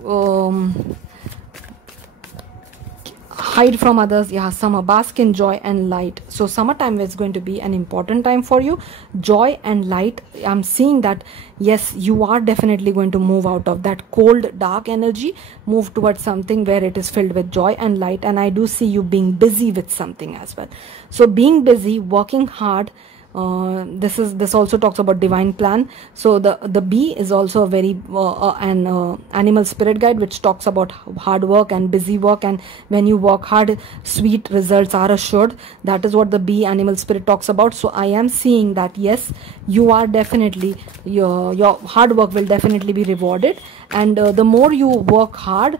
hide from others. Yeah, summer, bask in joy and light. So summertime is going to be an important time for you. Joy and light. I'm seeing that yes, you are definitely going to move out of that cold, dark energy, move towards something where it is filled with joy and light. And I do see you being busy with something as well. So being busy, working hard. This also talks about divine plan. So the bee is also a very an animal spirit guide, which talks about hard work and busy work, and when you work hard, sweet results are assured. That is what the bee animal spirit talks about. So I am seeing that yes, you are definitely, your hard work will definitely be rewarded, and the more you work hard,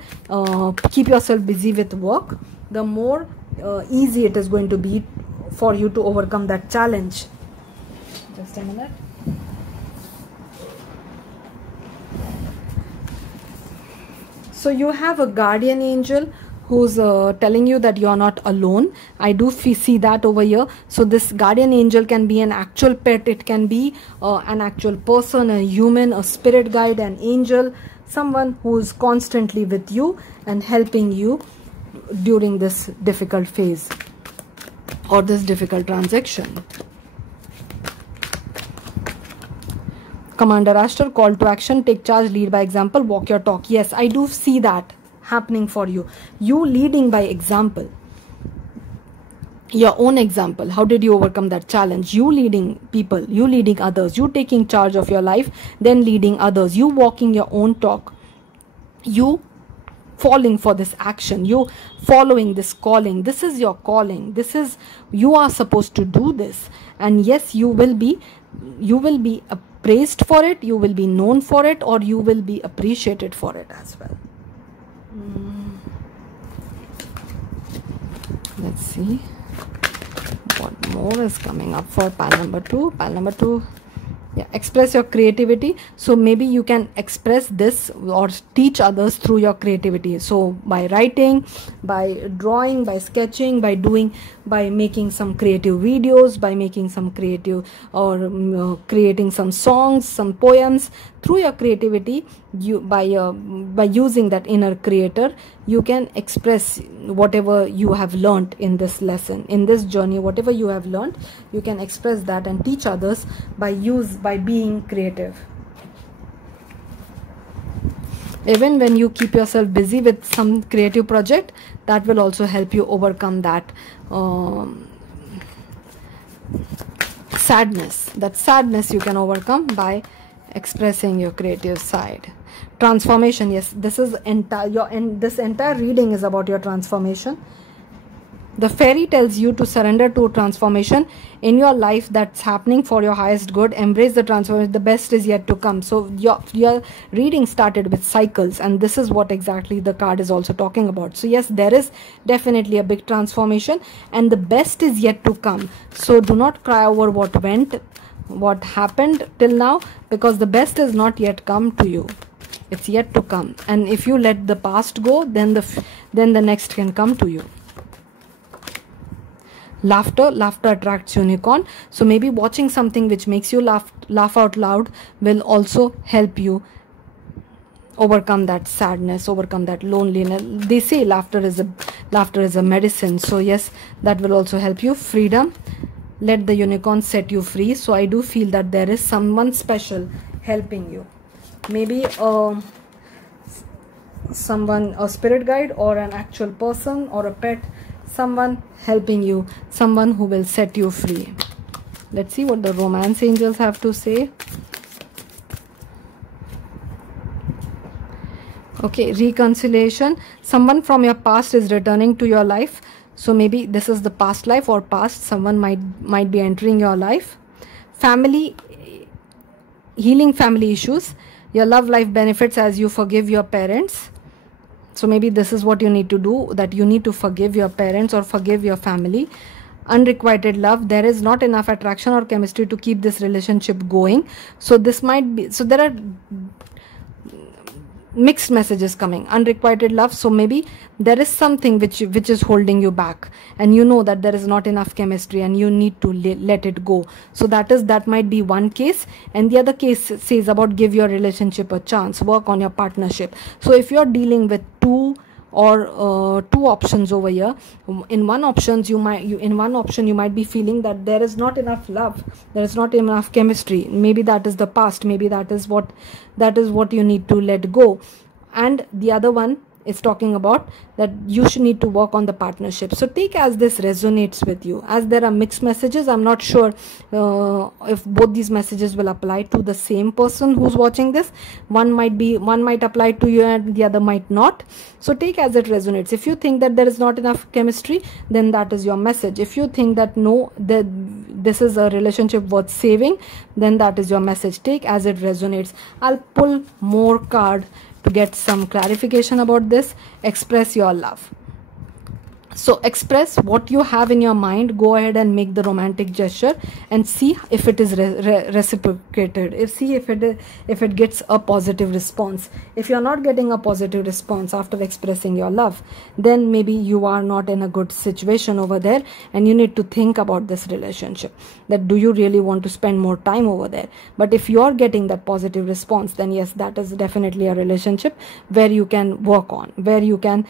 keep yourself busy with work, the more easy it is going to be for you to overcome that challenge. Just a minute. So you have a guardian angel who's telling you that you're not alone. I do see that over here. So this guardian angel can be an actual pet, it can be an actual person, a human, a spirit guide, an angel, someone who's constantly with you and helping you during this difficult phase or this difficult transaction. Commander Ashtar, call to action, take charge, lead by example, walk your talk. Yes, I do see that happening for you. You leading by example. your own example. How did you overcome that challenge? You leading people, you leading others, you taking charge of your life, then leading others, you walking your own talk, you falling for this action, you following this calling. This is your calling. This is, you are supposed to do this. And yes, you will be praised for it, you will be known for it, or you will be appreciated for it as well. Let's see what more is coming up for pile number 2. Pile number 2, yeah, express your creativity. So maybe you can express this or teach others through your creativity. So by writing, by drawing, by sketching, by making some creative videos, by making some creative or creating some songs, some poems. Through your creativity, you by using that inner creator, you can express whatever you have learned in this lesson, in this journey. Whatever you have learned, you can express that and teach others by being creative. Even when you keep yourself busy with some creative project, that will also help you overcome that sadness. That sadness you can overcome by expressing your creative side. Transformation, yes, this is this entire reading is about your transformation. The fairy tells you to surrender to transformation in your life that's happening for your highest good. Embrace the transformation. The best is yet to come. So your reading started with cycles, and this is what exactly the card is also talking about. So yes, there is definitely a big transformation, and the best is yet to come. So do not cry over what happened till now, because the best is not yet come to you. It's yet to come. And if you let the past go, then the next can come to you. Laughter attracts unicorn. So maybe watching something which makes you laugh out loud will also help you overcome that sadness, overcome that loneliness. They say laughter is a medicine. So yes, that will also help you. Freedom, let the unicorn set you free. So I do feel that there is someone special helping you. Maybe someone, a spirit guide or an actual person or a pet, someone helping you, someone who will set you free. Let's see what the romance angels have to say. Okay, reconciliation. Someone from your past is returning to your life. So maybe this is the past life or past. Someone might be entering your life. Family, healing family issues. Your love life benefits as you forgive your parents. So maybe this is what you need to do, that you need to forgive your parents or forgive your family. Unrequited love, there is not enough attraction or chemistry to keep this relationship going. So this might be, so there are mixed messages coming. Unrequited love, so maybe there is something which is holding you back, and you know that there is not enough chemistry and you need to let it go. So that might be one case. And the other case says about give your relationship a chance, work on your partnership. So if you're dealing with two options over here, in one option you might be feeling that there is not enough love, there is not enough chemistry. Maybe that is the past, maybe that is what you need to let go. And the other one is talking about that you should need to work on the partnership. So take as this resonates with you. As there are mixed messages, I'm not sure if both these messages will apply to the same person who's watching this. One might apply to you and the other might not. So take as it resonates. If you think that there is not enough chemistry, then that is your message. If you think that no, that this is a relationship worth saving, then that is your message. Take as it resonates. I'll pull more card to get some clarification about this. Express your love. So express what you have in your mind. Go ahead and make the romantic gesture and see if it is reciprocated. See if it gets a positive response. If you're not getting a positive response after expressing your love, then maybe you are not in a good situation over there, and you need to think about this relationship, that do you really want to spend more time over there. But if you're getting that positive response, then yes, that is definitely a relationship where you can work on, where you can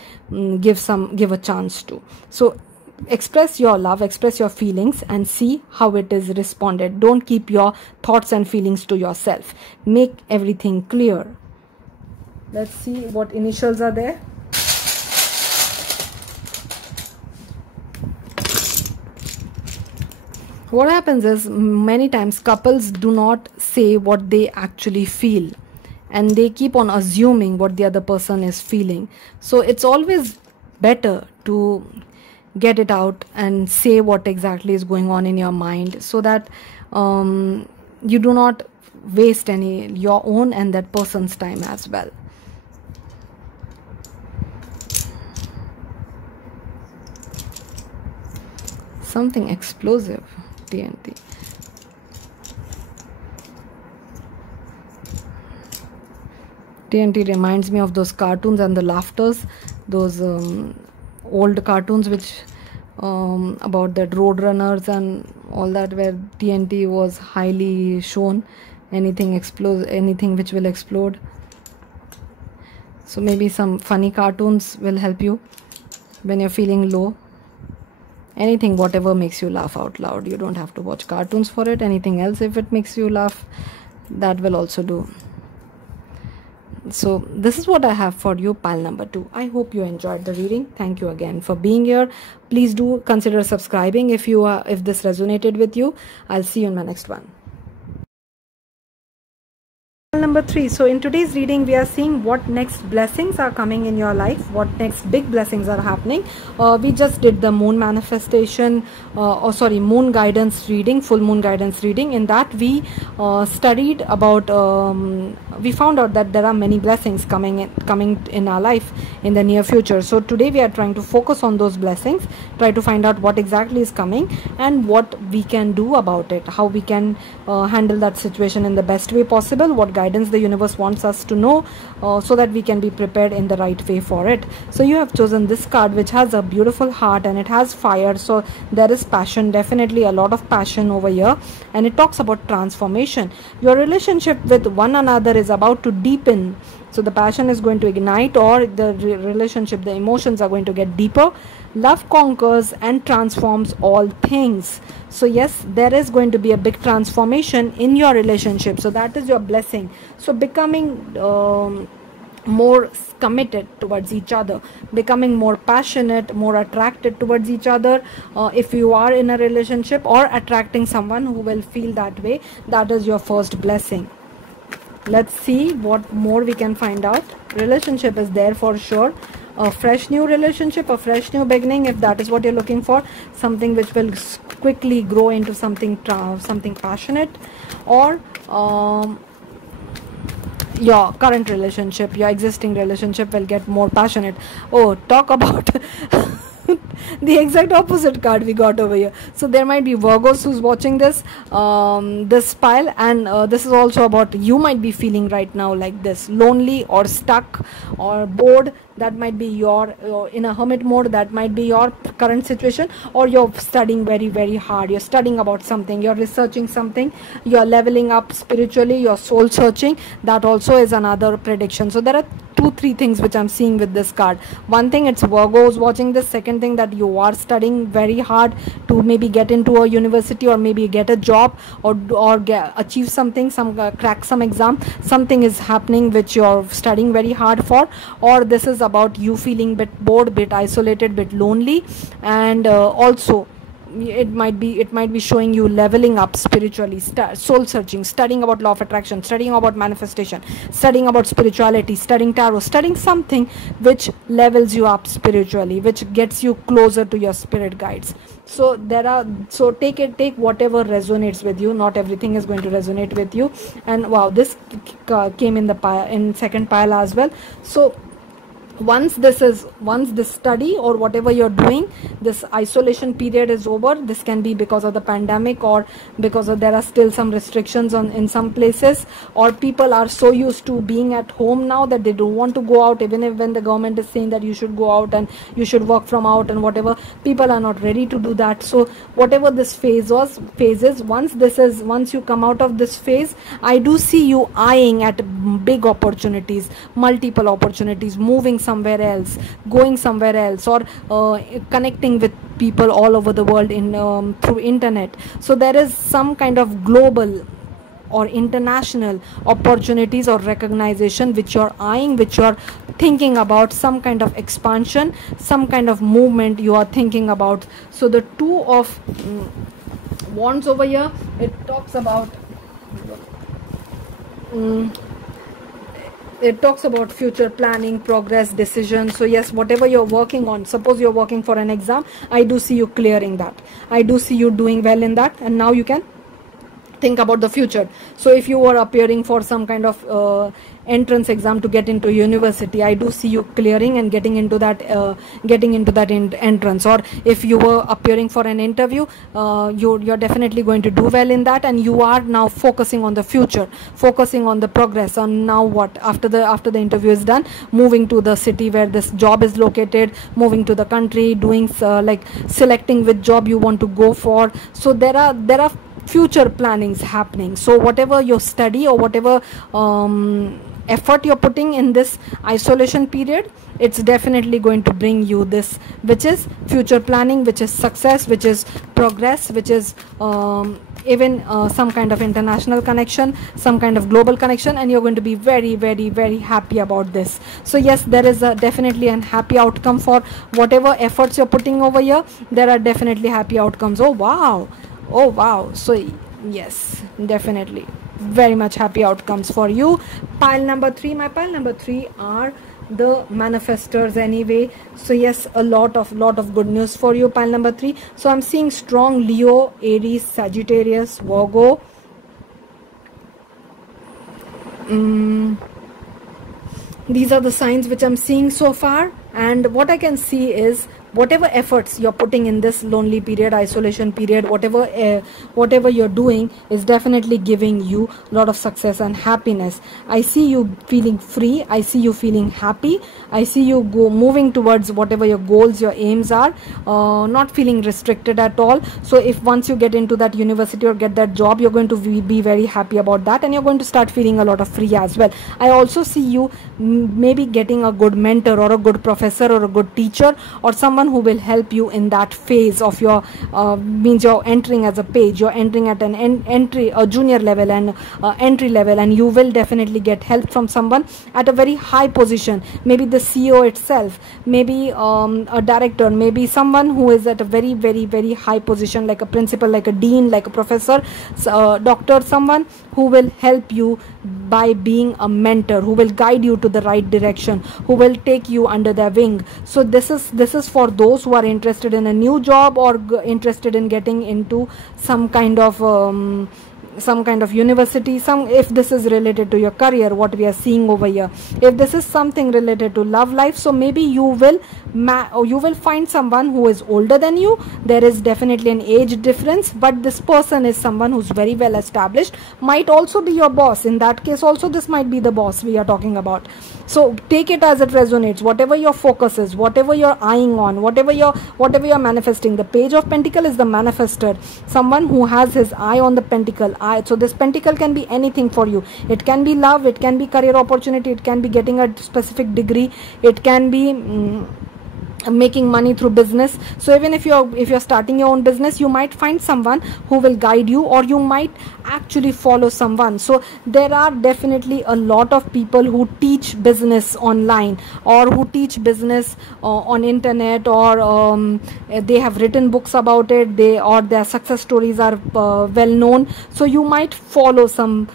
give a chance to. So express your love, express your feelings, and see how it is responded. Don't keep your thoughts and feelings to yourself. Make everything clear. Let's see what initials are there. what happens is many times couples do not say what they actually feel, and they keep on assuming what the other person is feeling. So it's always better to get it out and say what exactly is going on in your mind, so that you do not waste any your own and that person's time as well. Something explosive, TNT. TNT reminds me of those cartoons and the laughters, those old cartoons which about that road runners and all that, where TNT was highly shown. Anything which will explode. So maybe some funny cartoons will help you when you're feeling low. Anything, whatever makes you laugh out loud. You don't have to watch cartoons for it. Anything else, if it makes you laugh, that will also do. So this is what I have for you, pile number 2. I hope you enjoyed the reading. Thank you again for being here. Please do consider subscribing if this resonated with you. I'll see you in my next one. Number 3. So in today's reading we are seeing what next blessings are coming in your life, what next big blessings are happening. We just did the moon manifestation, moon guidance reading, full moon guidance reading. In that we studied about we found out that there are many blessings coming in our life in the near future. So today we are trying to focus on those blessings, try to find out what exactly is coming and what we can do about it, how we can handle that situation in the best way possible, what guidance the universe wants us to know, so that we can be prepared in the right way for it. So you have chosen this card, which has a beautiful heart and it has fire. So there is passion, definitely a lot of passion over here, and it talks about transformation. Your relationship with one another is about to deepen. So the passion is going to ignite, or the relationship, the emotions are going to get deeper. Love conquers and transforms all things. So yes, there is going to be a big transformation in your relationship. So that is your blessing. So becoming more committed towards each other, becoming more passionate, more attracted towards each other. If you are in a relationship, or attracting someone who will feel that way, that is your first blessing. Let's see what more we can find out. Relationship is there for sure. A fresh new relationship, a fresh new beginning, if that is what you're looking for. Something which will quickly grow into something passionate. Or your current relationship, your existing relationship will get more passionate. Oh, talk about the exact opposite card we got over here. So there might be Virgos who's watching this this pile, and this is also about, you might be feeling right now like this, lonely or stuck or bored. That might be your in a hermit mode. That might be your current situation. Or you're studying very, very hard. You're studying about something, you're researching something, you're leveling up spiritually, you're soul searching. That also is another prediction. So there are 2-3 things which I'm seeing with this card. One thing, it's Virgos watching this. Second thing, that you are studying very hard to maybe get into a university, or maybe get a job, or achieve something, crack some exam. Something is happening which you're studying very hard for. Or this is about you feeling bit bored, bit isolated, bit lonely, and also it might be showing you leveling up spiritually, soul searching, studying about law of attraction, studying about manifestation, studying about spirituality, studying tarot, studying something which levels you up spiritually, which gets you closer to your spirit guides. So take whatever resonates with you. Not everything is going to resonate with you. And wow, this came in the pile, in second pile as well. So once this study or whatever you're doing, this isolation period is over. This can be because of the pandemic, or because there are still some restrictions in some places, or people are so used to being at home now that they don't want to go out, even when the government is saying that you should go out and you should work from out and whatever. People are not ready to do that. So whatever this phase is, once you come out of this phase, I do see you eyeing at big opportunities, multiple opportunities, moving somewhere else, going somewhere else, or connecting with people all over the world through internet. So there is some kind of global or international opportunities or recognition which you're eyeing, which you're thinking about, some kind of expansion, some kind of movement you are thinking about. So the two of Wands over here, it talks about it talks about future planning, progress, decision. So yes, whatever you're working on, suppose you're working for an exam, I do see you clearing that. I do see you doing well in that, and now you can think about the future. So if you were appearing for some kind of entrance exam to get into university, I do see you clearing and getting into that entrance. Or if you were appearing for an interview, you're definitely going to do well in that, and you are now focusing on the future, focusing on the progress, on now what after the interview is done, moving to the city where this job is located, moving to the country, doing like selecting which job you want to go for. So there are future plannings happening. So whatever your study or whatever effort you're putting in this isolation period, it's definitely going to bring you this, which is future planning, which is success, which is progress, which is even some kind of international connection, some kind of global connection, and you're going to be very, very, very happy about this. So yes, there is definitely an happy outcome for whatever efforts you're putting over here. There are definitely happy outcomes. Oh wow. So yes, definitely very much happy outcomes for you. Pile number 3, my pile number 3 are the manifestors anyway. So yes, a lot of good news for you, pile number 3. So I'm seeing strong Leo, Aries, Sagittarius, Virgo. These are the signs which I'm seeing so far, and what I can see is whatever efforts you're putting in this lonely period, isolation period, whatever you're doing is definitely giving you a lot of success and happiness. I see you feeling free, I see you feeling happy, I see you moving towards whatever your goals, your aims are, not feeling restricted at all. So if once you get into that university or get that job, you're going to be very happy about that, and you're going to start feeling a lot of free as well. I also see you maybe getting a good mentor or a good professor or a good teacher or someone who will help you in that phase of your means you're entering as a page, you're entering at an a junior level and entry level, and you will definitely get help from someone at a very high position, maybe the CEO itself, maybe a director, maybe someone who is at a very, very, very high position, like a principal, like a dean, like a professor, doctor, someone who will help you by being a mentor, who will guide you to the right direction, who will take you under their wing. So this is for those who are interested in a new job or interested in getting into some kind of university, if this is related to your career, what we are seeing over here. If this is something related to love life, so maybe you will find someone who is older than you. There is definitely an age difference, but this person is someone who's very well established, might also be your boss. In that case also, this might be the boss we are talking about. So take it as it resonates, whatever your focus is, whatever you're eyeing on, whatever you're manifesting. The Page of Pentacle is the manifester, someone who has his eye on the pentacle. So this pentacle can be anything for you. It can be love, it can be career opportunity, it can be getting a specific degree, it can be making money through business. So even if you're starting your own business, you might find someone who will guide you, or you might actually follow someone. So there are definitely a lot of people who teach business online, or who teach business on internet, or they have written books about it, or their success stories are well known. So you might follow some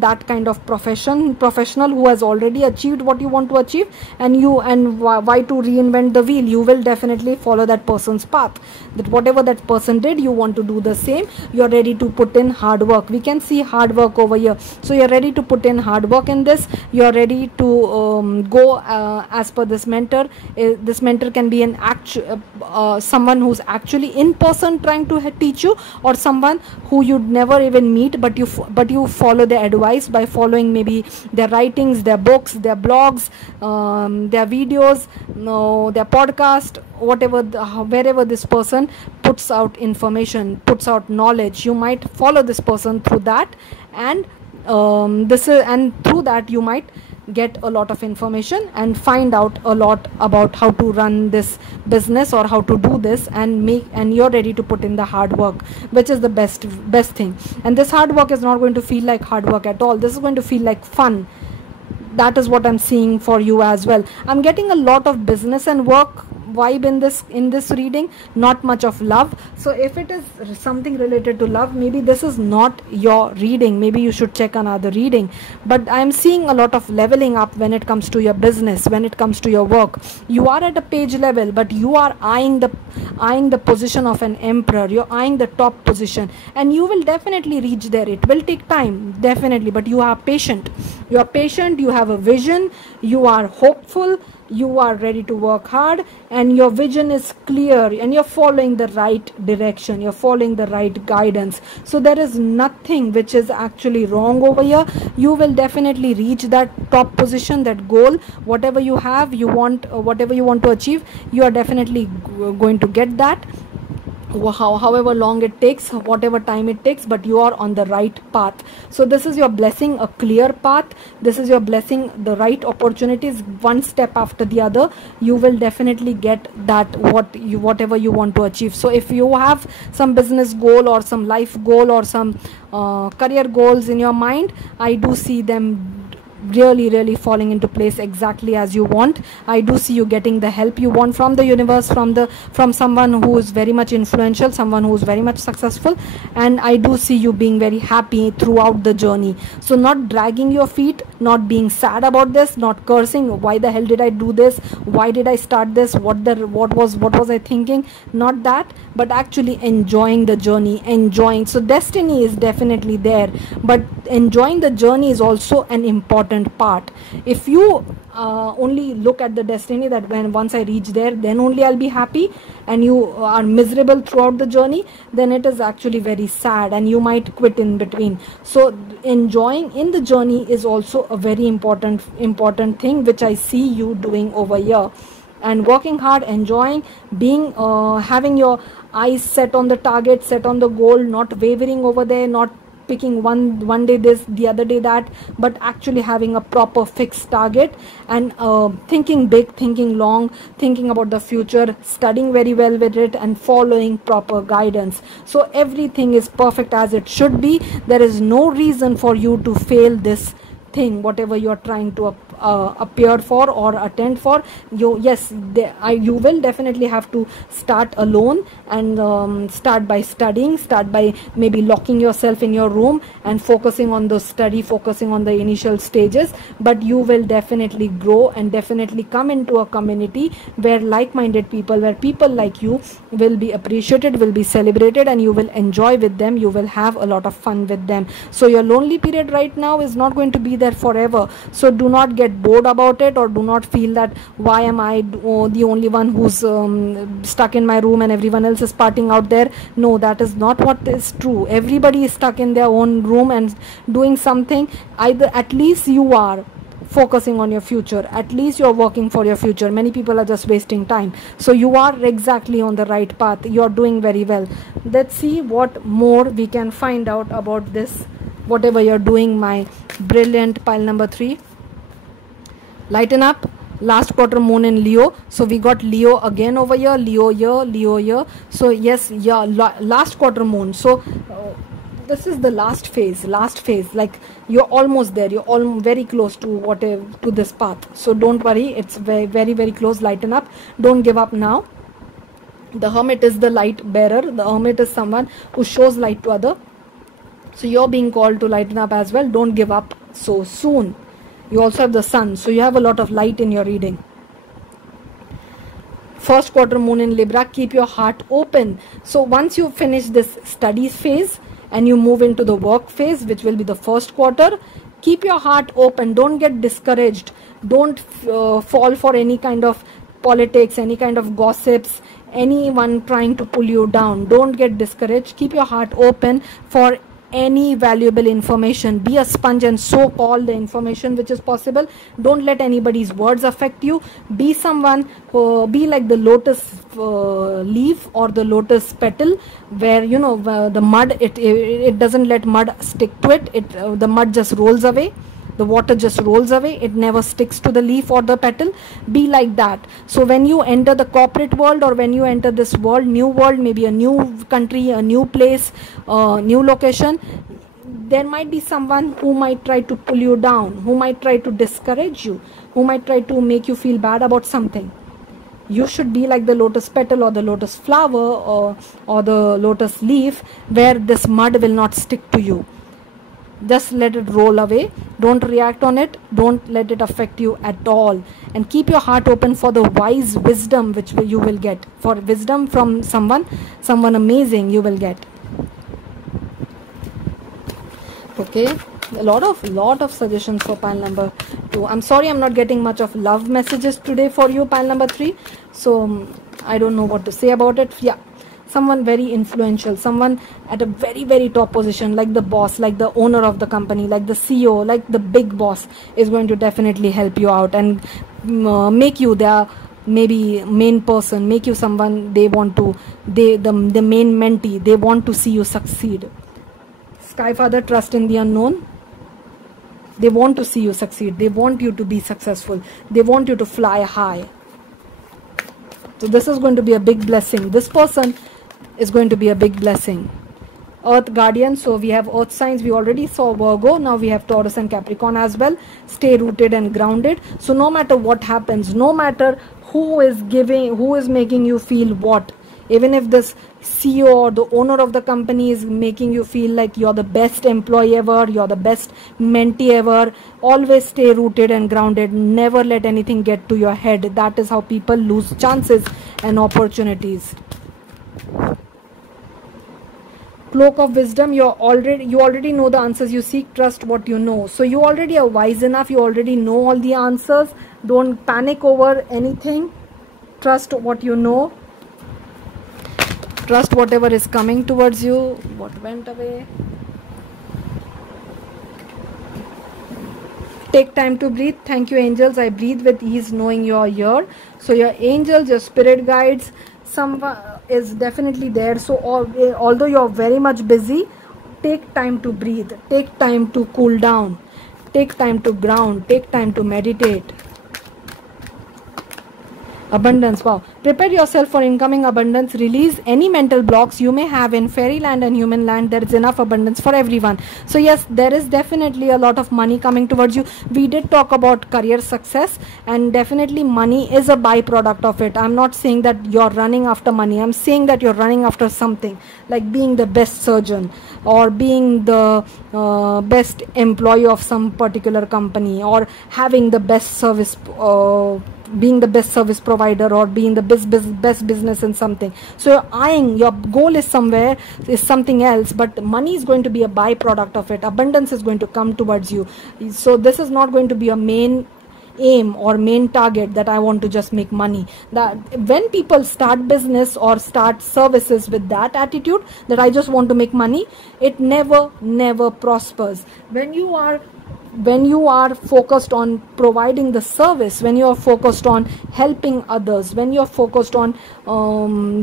that kind of professional who has already achieved what you want to achieve, and why to reinvent the wheel? You will definitely follow that person's path, that whatever that person did, you want to do the same. You're ready to put in hard work. We can see hard work over here. So you're ready to put in hard work in this. You're ready to go as per this mentor. This mentor can be an someone who's actually in person trying to teach you, or someone who you'd never even meet, but you follow their advice by following maybe their writings, their books, their blogs, their videos, their podcast, wherever this person puts out information, puts out knowledge. You might follow this person through that, and through that you might get a lot of information and find out a lot about how to run this business or how to do this, and you're ready to put in the hard work, which is the best thing. And this hard work is not going to feel like hard work at all. This is going to feel like fun. That is what I'm seeing for you as well. I'm getting a lot of business and work vibe in this reading, not much of love. So if it is something related to love, maybe this is not your reading, maybe you should check another reading. But I am seeing a lot of leveling up when it comes to your business, when it comes to your work. You are at a page level, but you are eyeing the position of an emperor. You're eyeing the top position, and you will definitely reach there. It will take time, definitely, but you are patient. You are patient, you have a vision, you are hopeful, you are ready to work hard, and your vision is clear, and you're following the right direction, you're following the right guidance. So there is nothing which is actually wrong over here. You will definitely reach that top position, that goal, whatever you have, you want, whatever you want to achieve, you are definitely going to get that, however long it takes, whatever time it takes, but you are on the right path. So this is your blessing, a clear path. This is your blessing, the right opportunities, one step after the other. You will definitely get that, whatever you want to achieve. So if you have some business goal or some life goal or some career goals in your mind, I do see them really falling into place exactly as you want. I do see you getting the help you want from the universe, from someone who is very much influential, someone who is very much successful, and I do see you being very happy throughout the journey. So not dragging your feet, not being sad about this, not cursing, why the hell did I do this, why did I start this, what was I thinking, not that, but actually enjoying the journey, enjoying. So destiny is definitely there, but enjoying the journey is also an important part. If you only look at the destiny, that once I reach there, then only I'll be happy, and you are miserable throughout the journey, then it is actually very sad, and you might quit in between. So enjoying in the journey is also a very important thing, which I see you doing over here. And working hard, enjoying, being having your eyes set on the target, set on the goal, not wavering over there, not picking one day this, the other day that, but actually having a proper fixed target, and thinking big, thinking long, thinking about the future, studying very well with it, and following proper guidance. So everything is perfect as it should be. There is no reason for you to fail this thing, whatever you are trying to appear for or attend for. You will definitely have to start alone, and start by studying, start by maybe locking yourself in your room and focusing on the study, focusing on the initial stages. But you will definitely grow and definitely come into a community where like-minded people, where people like you will be appreciated, will be celebrated, and you will enjoy with them, you will have a lot of fun with them. So your lonely period right now is not going to be there forever. So do not get bored about it, or do not feel that why am I the only one who's stuck in my room and everyone else is partying out there. No, that is not what is true. Everybody is stuck in their own room and doing something. Either at least you are focusing on your future, at least you're working for your future. Many people are just wasting time. So you are exactly on the right path, you're doing very well. Let's see what more we can find out about this, whatever you're doing, my brilliant pile number 3. Lighten up. Last quarter moon in Leo. So we got Leo again over here, Leo here, Leo here. So yes, yeah, last quarter moon. So this is the last phase, like you're almost there, you're very close to to this path. So don't worry, it's very close. Lighten up, don't give up now. The Hermit is the light bearer. The Hermit is someone who shows light to other. So you're being called to lighten up as well. Don't give up so soon. You also have the Sun, so you have a lot of light in your reading. First quarter moon in Libra. Keep your heart open. So once you finish this studies phase and you move into the work phase, which will be the first quarter, keep your heart open. Don't get discouraged. Don't fall for any kind of politics, any kind of gossips, anyone trying to pull you down. Don't get discouraged. Keep your heart open for any valuable information. Be a sponge and soak all the information which is possible. Don't let anybody's words affect you. Be someone who, be like the lotus leaf or the lotus petal, where the mud, it doesn't let mud stick to it. The mud just rolls away. The water just rolls away. It never sticks to the leaf or the petal. Be like that. So when you enter the corporate world, or when you enter this world, new world, maybe a new country, a new place, new location, there might be someone who might try to pull you down, who might try to discourage you, who might try to make you feel bad about something. You should be like the lotus petal or the lotus flower or the lotus leaf, where this mud will not stick to you. Just let it roll away. Don't react on it. Don't let it affect you at all. And keep your heart open for the wise wisdom which you will get. For wisdom from someone amazing you will get. Okay, a lot of suggestions for pile number 2. I'm sorry I'm not getting much of love messages today for you, pile number 3. So I don't know what to say about it. Yeah, someone very influential, someone at a very, very top position, like the boss, like the owner of the company, like the CEO, like the big boss, is going to definitely help you out and make you their maybe main person, make you someone they want to, the main mentee. They want to see you succeed. Sky Father, trust in the unknown. They want to see you succeed. They want you to be successful. They want you to fly high. So this is going to be a big blessing. This person is going to be a big blessing. Earth Guardian. So we have earth signs. We already saw Virgo. Now we have Taurus and Capricorn as well. Stay rooted and grounded. So no matter what happens, no matter who is making you feel what, even if this CEO or the owner of the company is making you feel like you're the best employee ever, you're the best mentee ever, always stay rooted and grounded. Never let anything get to your head. That is how people lose chances and opportunities. Cloak of Wisdom. You already know the answers you seek. Trust what you know. So you already are wise enough. You already know all the answers. Don't panic over anything. Trust what you know. Trust whatever is coming towards you. What went away? Take time to breathe. Thank you, angels. I breathe with ease knowing you're here. So your angels, your spirit guides, someone is definitely there. So although you're very much busy, take time to breathe. Take time to cool down. Take time to ground. Take time to meditate. Abundance. Wow. Prepare yourself for incoming abundance. Release any mental blocks you may have in fairyland and human land. There is enough abundance for everyone. So yes, there is definitely a lot of money coming towards you. We did talk about career success, and definitely money is a byproduct of it. I'm not saying that you're running after money. I'm saying that you're running after something, like being the best surgeon or being the best employee of some particular company, or having the best service, being the best service provider, or being the best business in something. So you're eyeing, your goal is something else, but money is going to be a byproduct of it. Abundance is going to come towards you. So this is not going to be a main aim or main target, that I want to just make money. That when people start business or start services with that attitude, that I just want to make money, it never prospers. When you are focused on providing the service, when you are focused on helping others, when you are focused on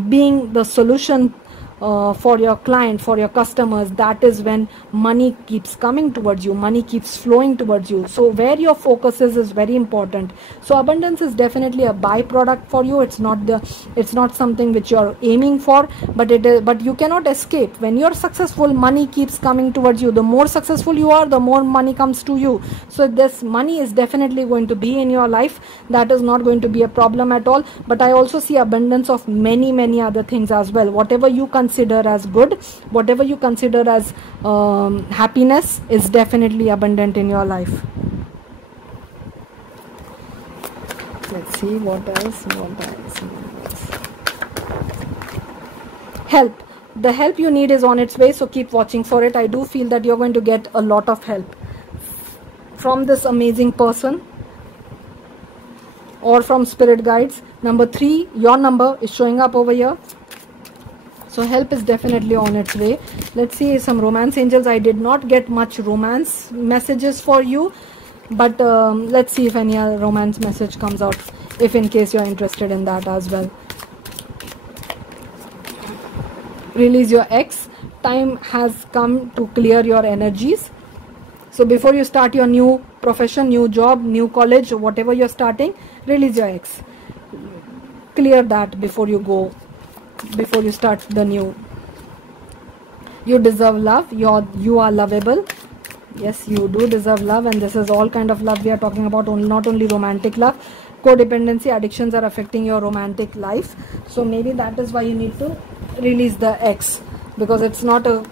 being the solution for your client, for your customers, that is when money keeps coming towards you, money keeps flowing towards you. So where your focus is very important. So abundance is definitely a byproduct for you. It's not something which you're aiming for, but you cannot escape. When you're successful, money keeps coming towards you. The more successful you are, the more money comes to you. So this money is definitely going to be in your life. That is not going to be a problem at all. But I also see abundance of many other things as well. Whatever you consider as good, whatever you consider as happiness, is definitely abundant in your life. Let's see what else. Help. The help you need is on its way, so keep watching for it. I do feel that you're going to get a lot of help from this amazing person or from spirit guides. Number 3, your number is showing up over here. So help is definitely on its way. Let's see some romance angels. I did not get much romance messages for you, but let's see if any romance message comes out, if in case you're interested in that as well. Release your ex. Time has come to clear your energies. So before you start your new profession, new job, new college, or whatever you're starting, release your ex. Clear that before you go. Before you start the new. You deserve love. You are lovable. Yes, you do deserve love, and this is all kind of love we are talking about, not only romantic love. codependency addictions are affecting your romantic life. So maybe that is why you need to release the ex, because it's not a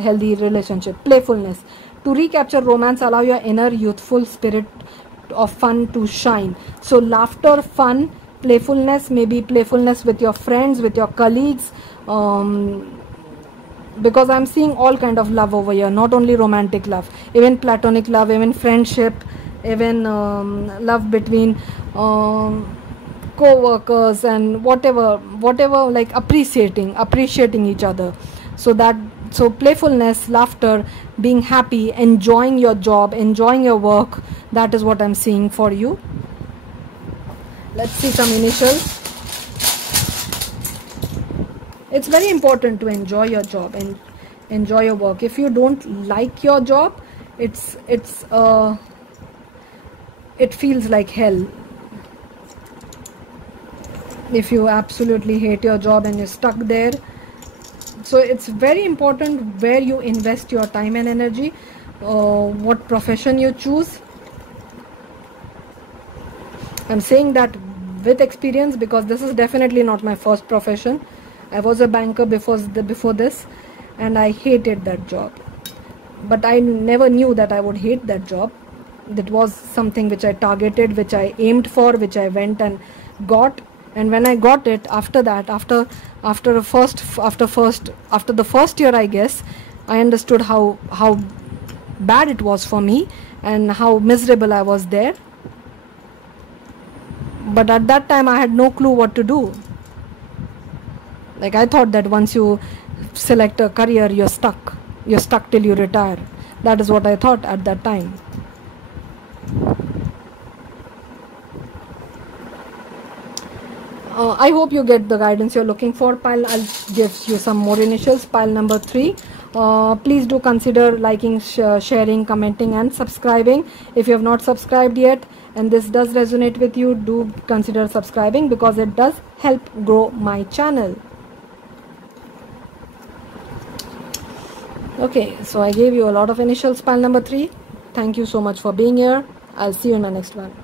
healthy relationship. Playfulness. To recapture romance, allow your inner youthful spirit of fun to shine. So laughter, fun, playfulness, maybe playfulness with your friends, with your colleagues, because I'm seeing all kind of love over here, not only romantic love, even platonic love, even friendship, even love between co-workers, and whatever, like appreciating each other. So playfulness, laughter, being happy, enjoying your job, enjoying your work, that is what I'm seeing for you. Let's see some initials. It's very important to enjoy your job and enjoy your work. If you don't like your job, it feels like hell. If you absolutely hate your job and you're stuck there, so it's very important where you invest your time and energy, what profession you choose. I'm saying that with experience, because this is definitely not my first profession. I was a banker before this, and I hated that job. But I never knew that I would hate that job. That was something which I targeted, which I aimed for, which I went and got. And when I got it, after that, after the first year, I guess, I understood how bad it was for me and how miserable I was there. But at that time, I had no clue what to do. Like, I thought that once you select a career, you're stuck till you retire. That is what I thought at that time. I hope you get the guidance you're looking for. I'll give you some more initials. Pile number 3. Please do consider liking, sharing, commenting and subscribing. If you have not subscribed yet and this does resonate with you, do consider subscribing, because it does help grow my channel. Okay, so I gave you a lot of initials. Pile number 3. Thank you so much for being here. I'll see you in my next one.